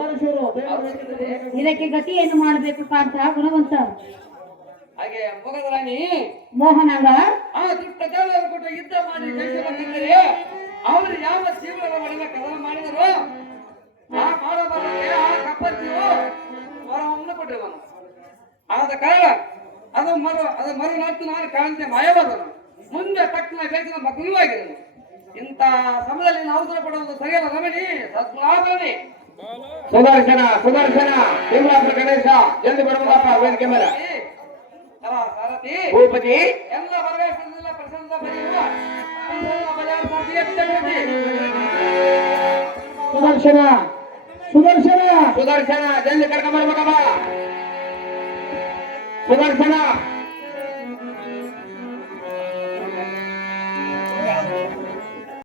ಇದಕ್ಕೆ ಗತಿಯನ್ನು ಮಾಡಬೇಕು ಕಾಂತ ಗುಣವಂತ. ಹಾಗೆ ಮೊಗದ ರಾಣಿ ಮೋಹನಾಂಗ, ಆ ದುಷ್ಟ ದೇವರು ಕೊಟ್ಟು ಯುದ್ಧ ಮಾಡಿ ಜಯಿಸಬೇಕೆಂದರೆ ಅವರು ಯಾವ ತೀವ್ರ ಮಾಡಿದ ಕದನ ಮಾಡಿದರು ಆ ಮಾಡಬಾರದೆ ಆ ಕಪ್ಪತ್ತಿಯು ವರವನ್ನು ಕೊಟ್ಟಿರುವನು. ಆದ ಕಾರಣ ಅದು ಮರುನಾಟ್ಟು ನಾನು ಕಾಣಂತೆ ಮಾಯವಾದನು. ಮುಂದೆ ತಕ್ಷಣ ಬೇಕಿನ ಮಗುವಾಗಿದನು. ಇಂಥ ಸಮಯದಲ್ಲಿ ನಾವು ಅವಸರ ಪಡುವುದು ಸರಿಯಲ್ಲ ರಮಣಿ, ಸದ್ಲಾಭವೇ. ಸುದರ್ಶನ ಸುದರ್ಶನ ತಿಮ್ಲಾಪುರ ಗಣೇಶ ಜಲ್ದಿ ಬರಬಹುದಪ್ಪ ವೇದಿಕೆ ಮೇಲೆ. ಸಾರಥಿ ಭೂಪತಿ ಎಲ್ಲ ಬರವೇಶದಿಂದ ಪ್ರಸನ್ನ ಬರೆಯುವ ಸುದರ್ಶನ ಸುದರ್ಶನ ಸುದರ್ಶನ ಜಲ್ದಿ ಕರ್ಕೊಂಡ್ ಬರ್ಬೇಕಪ್ಪ. ಸುದರ್ಶನ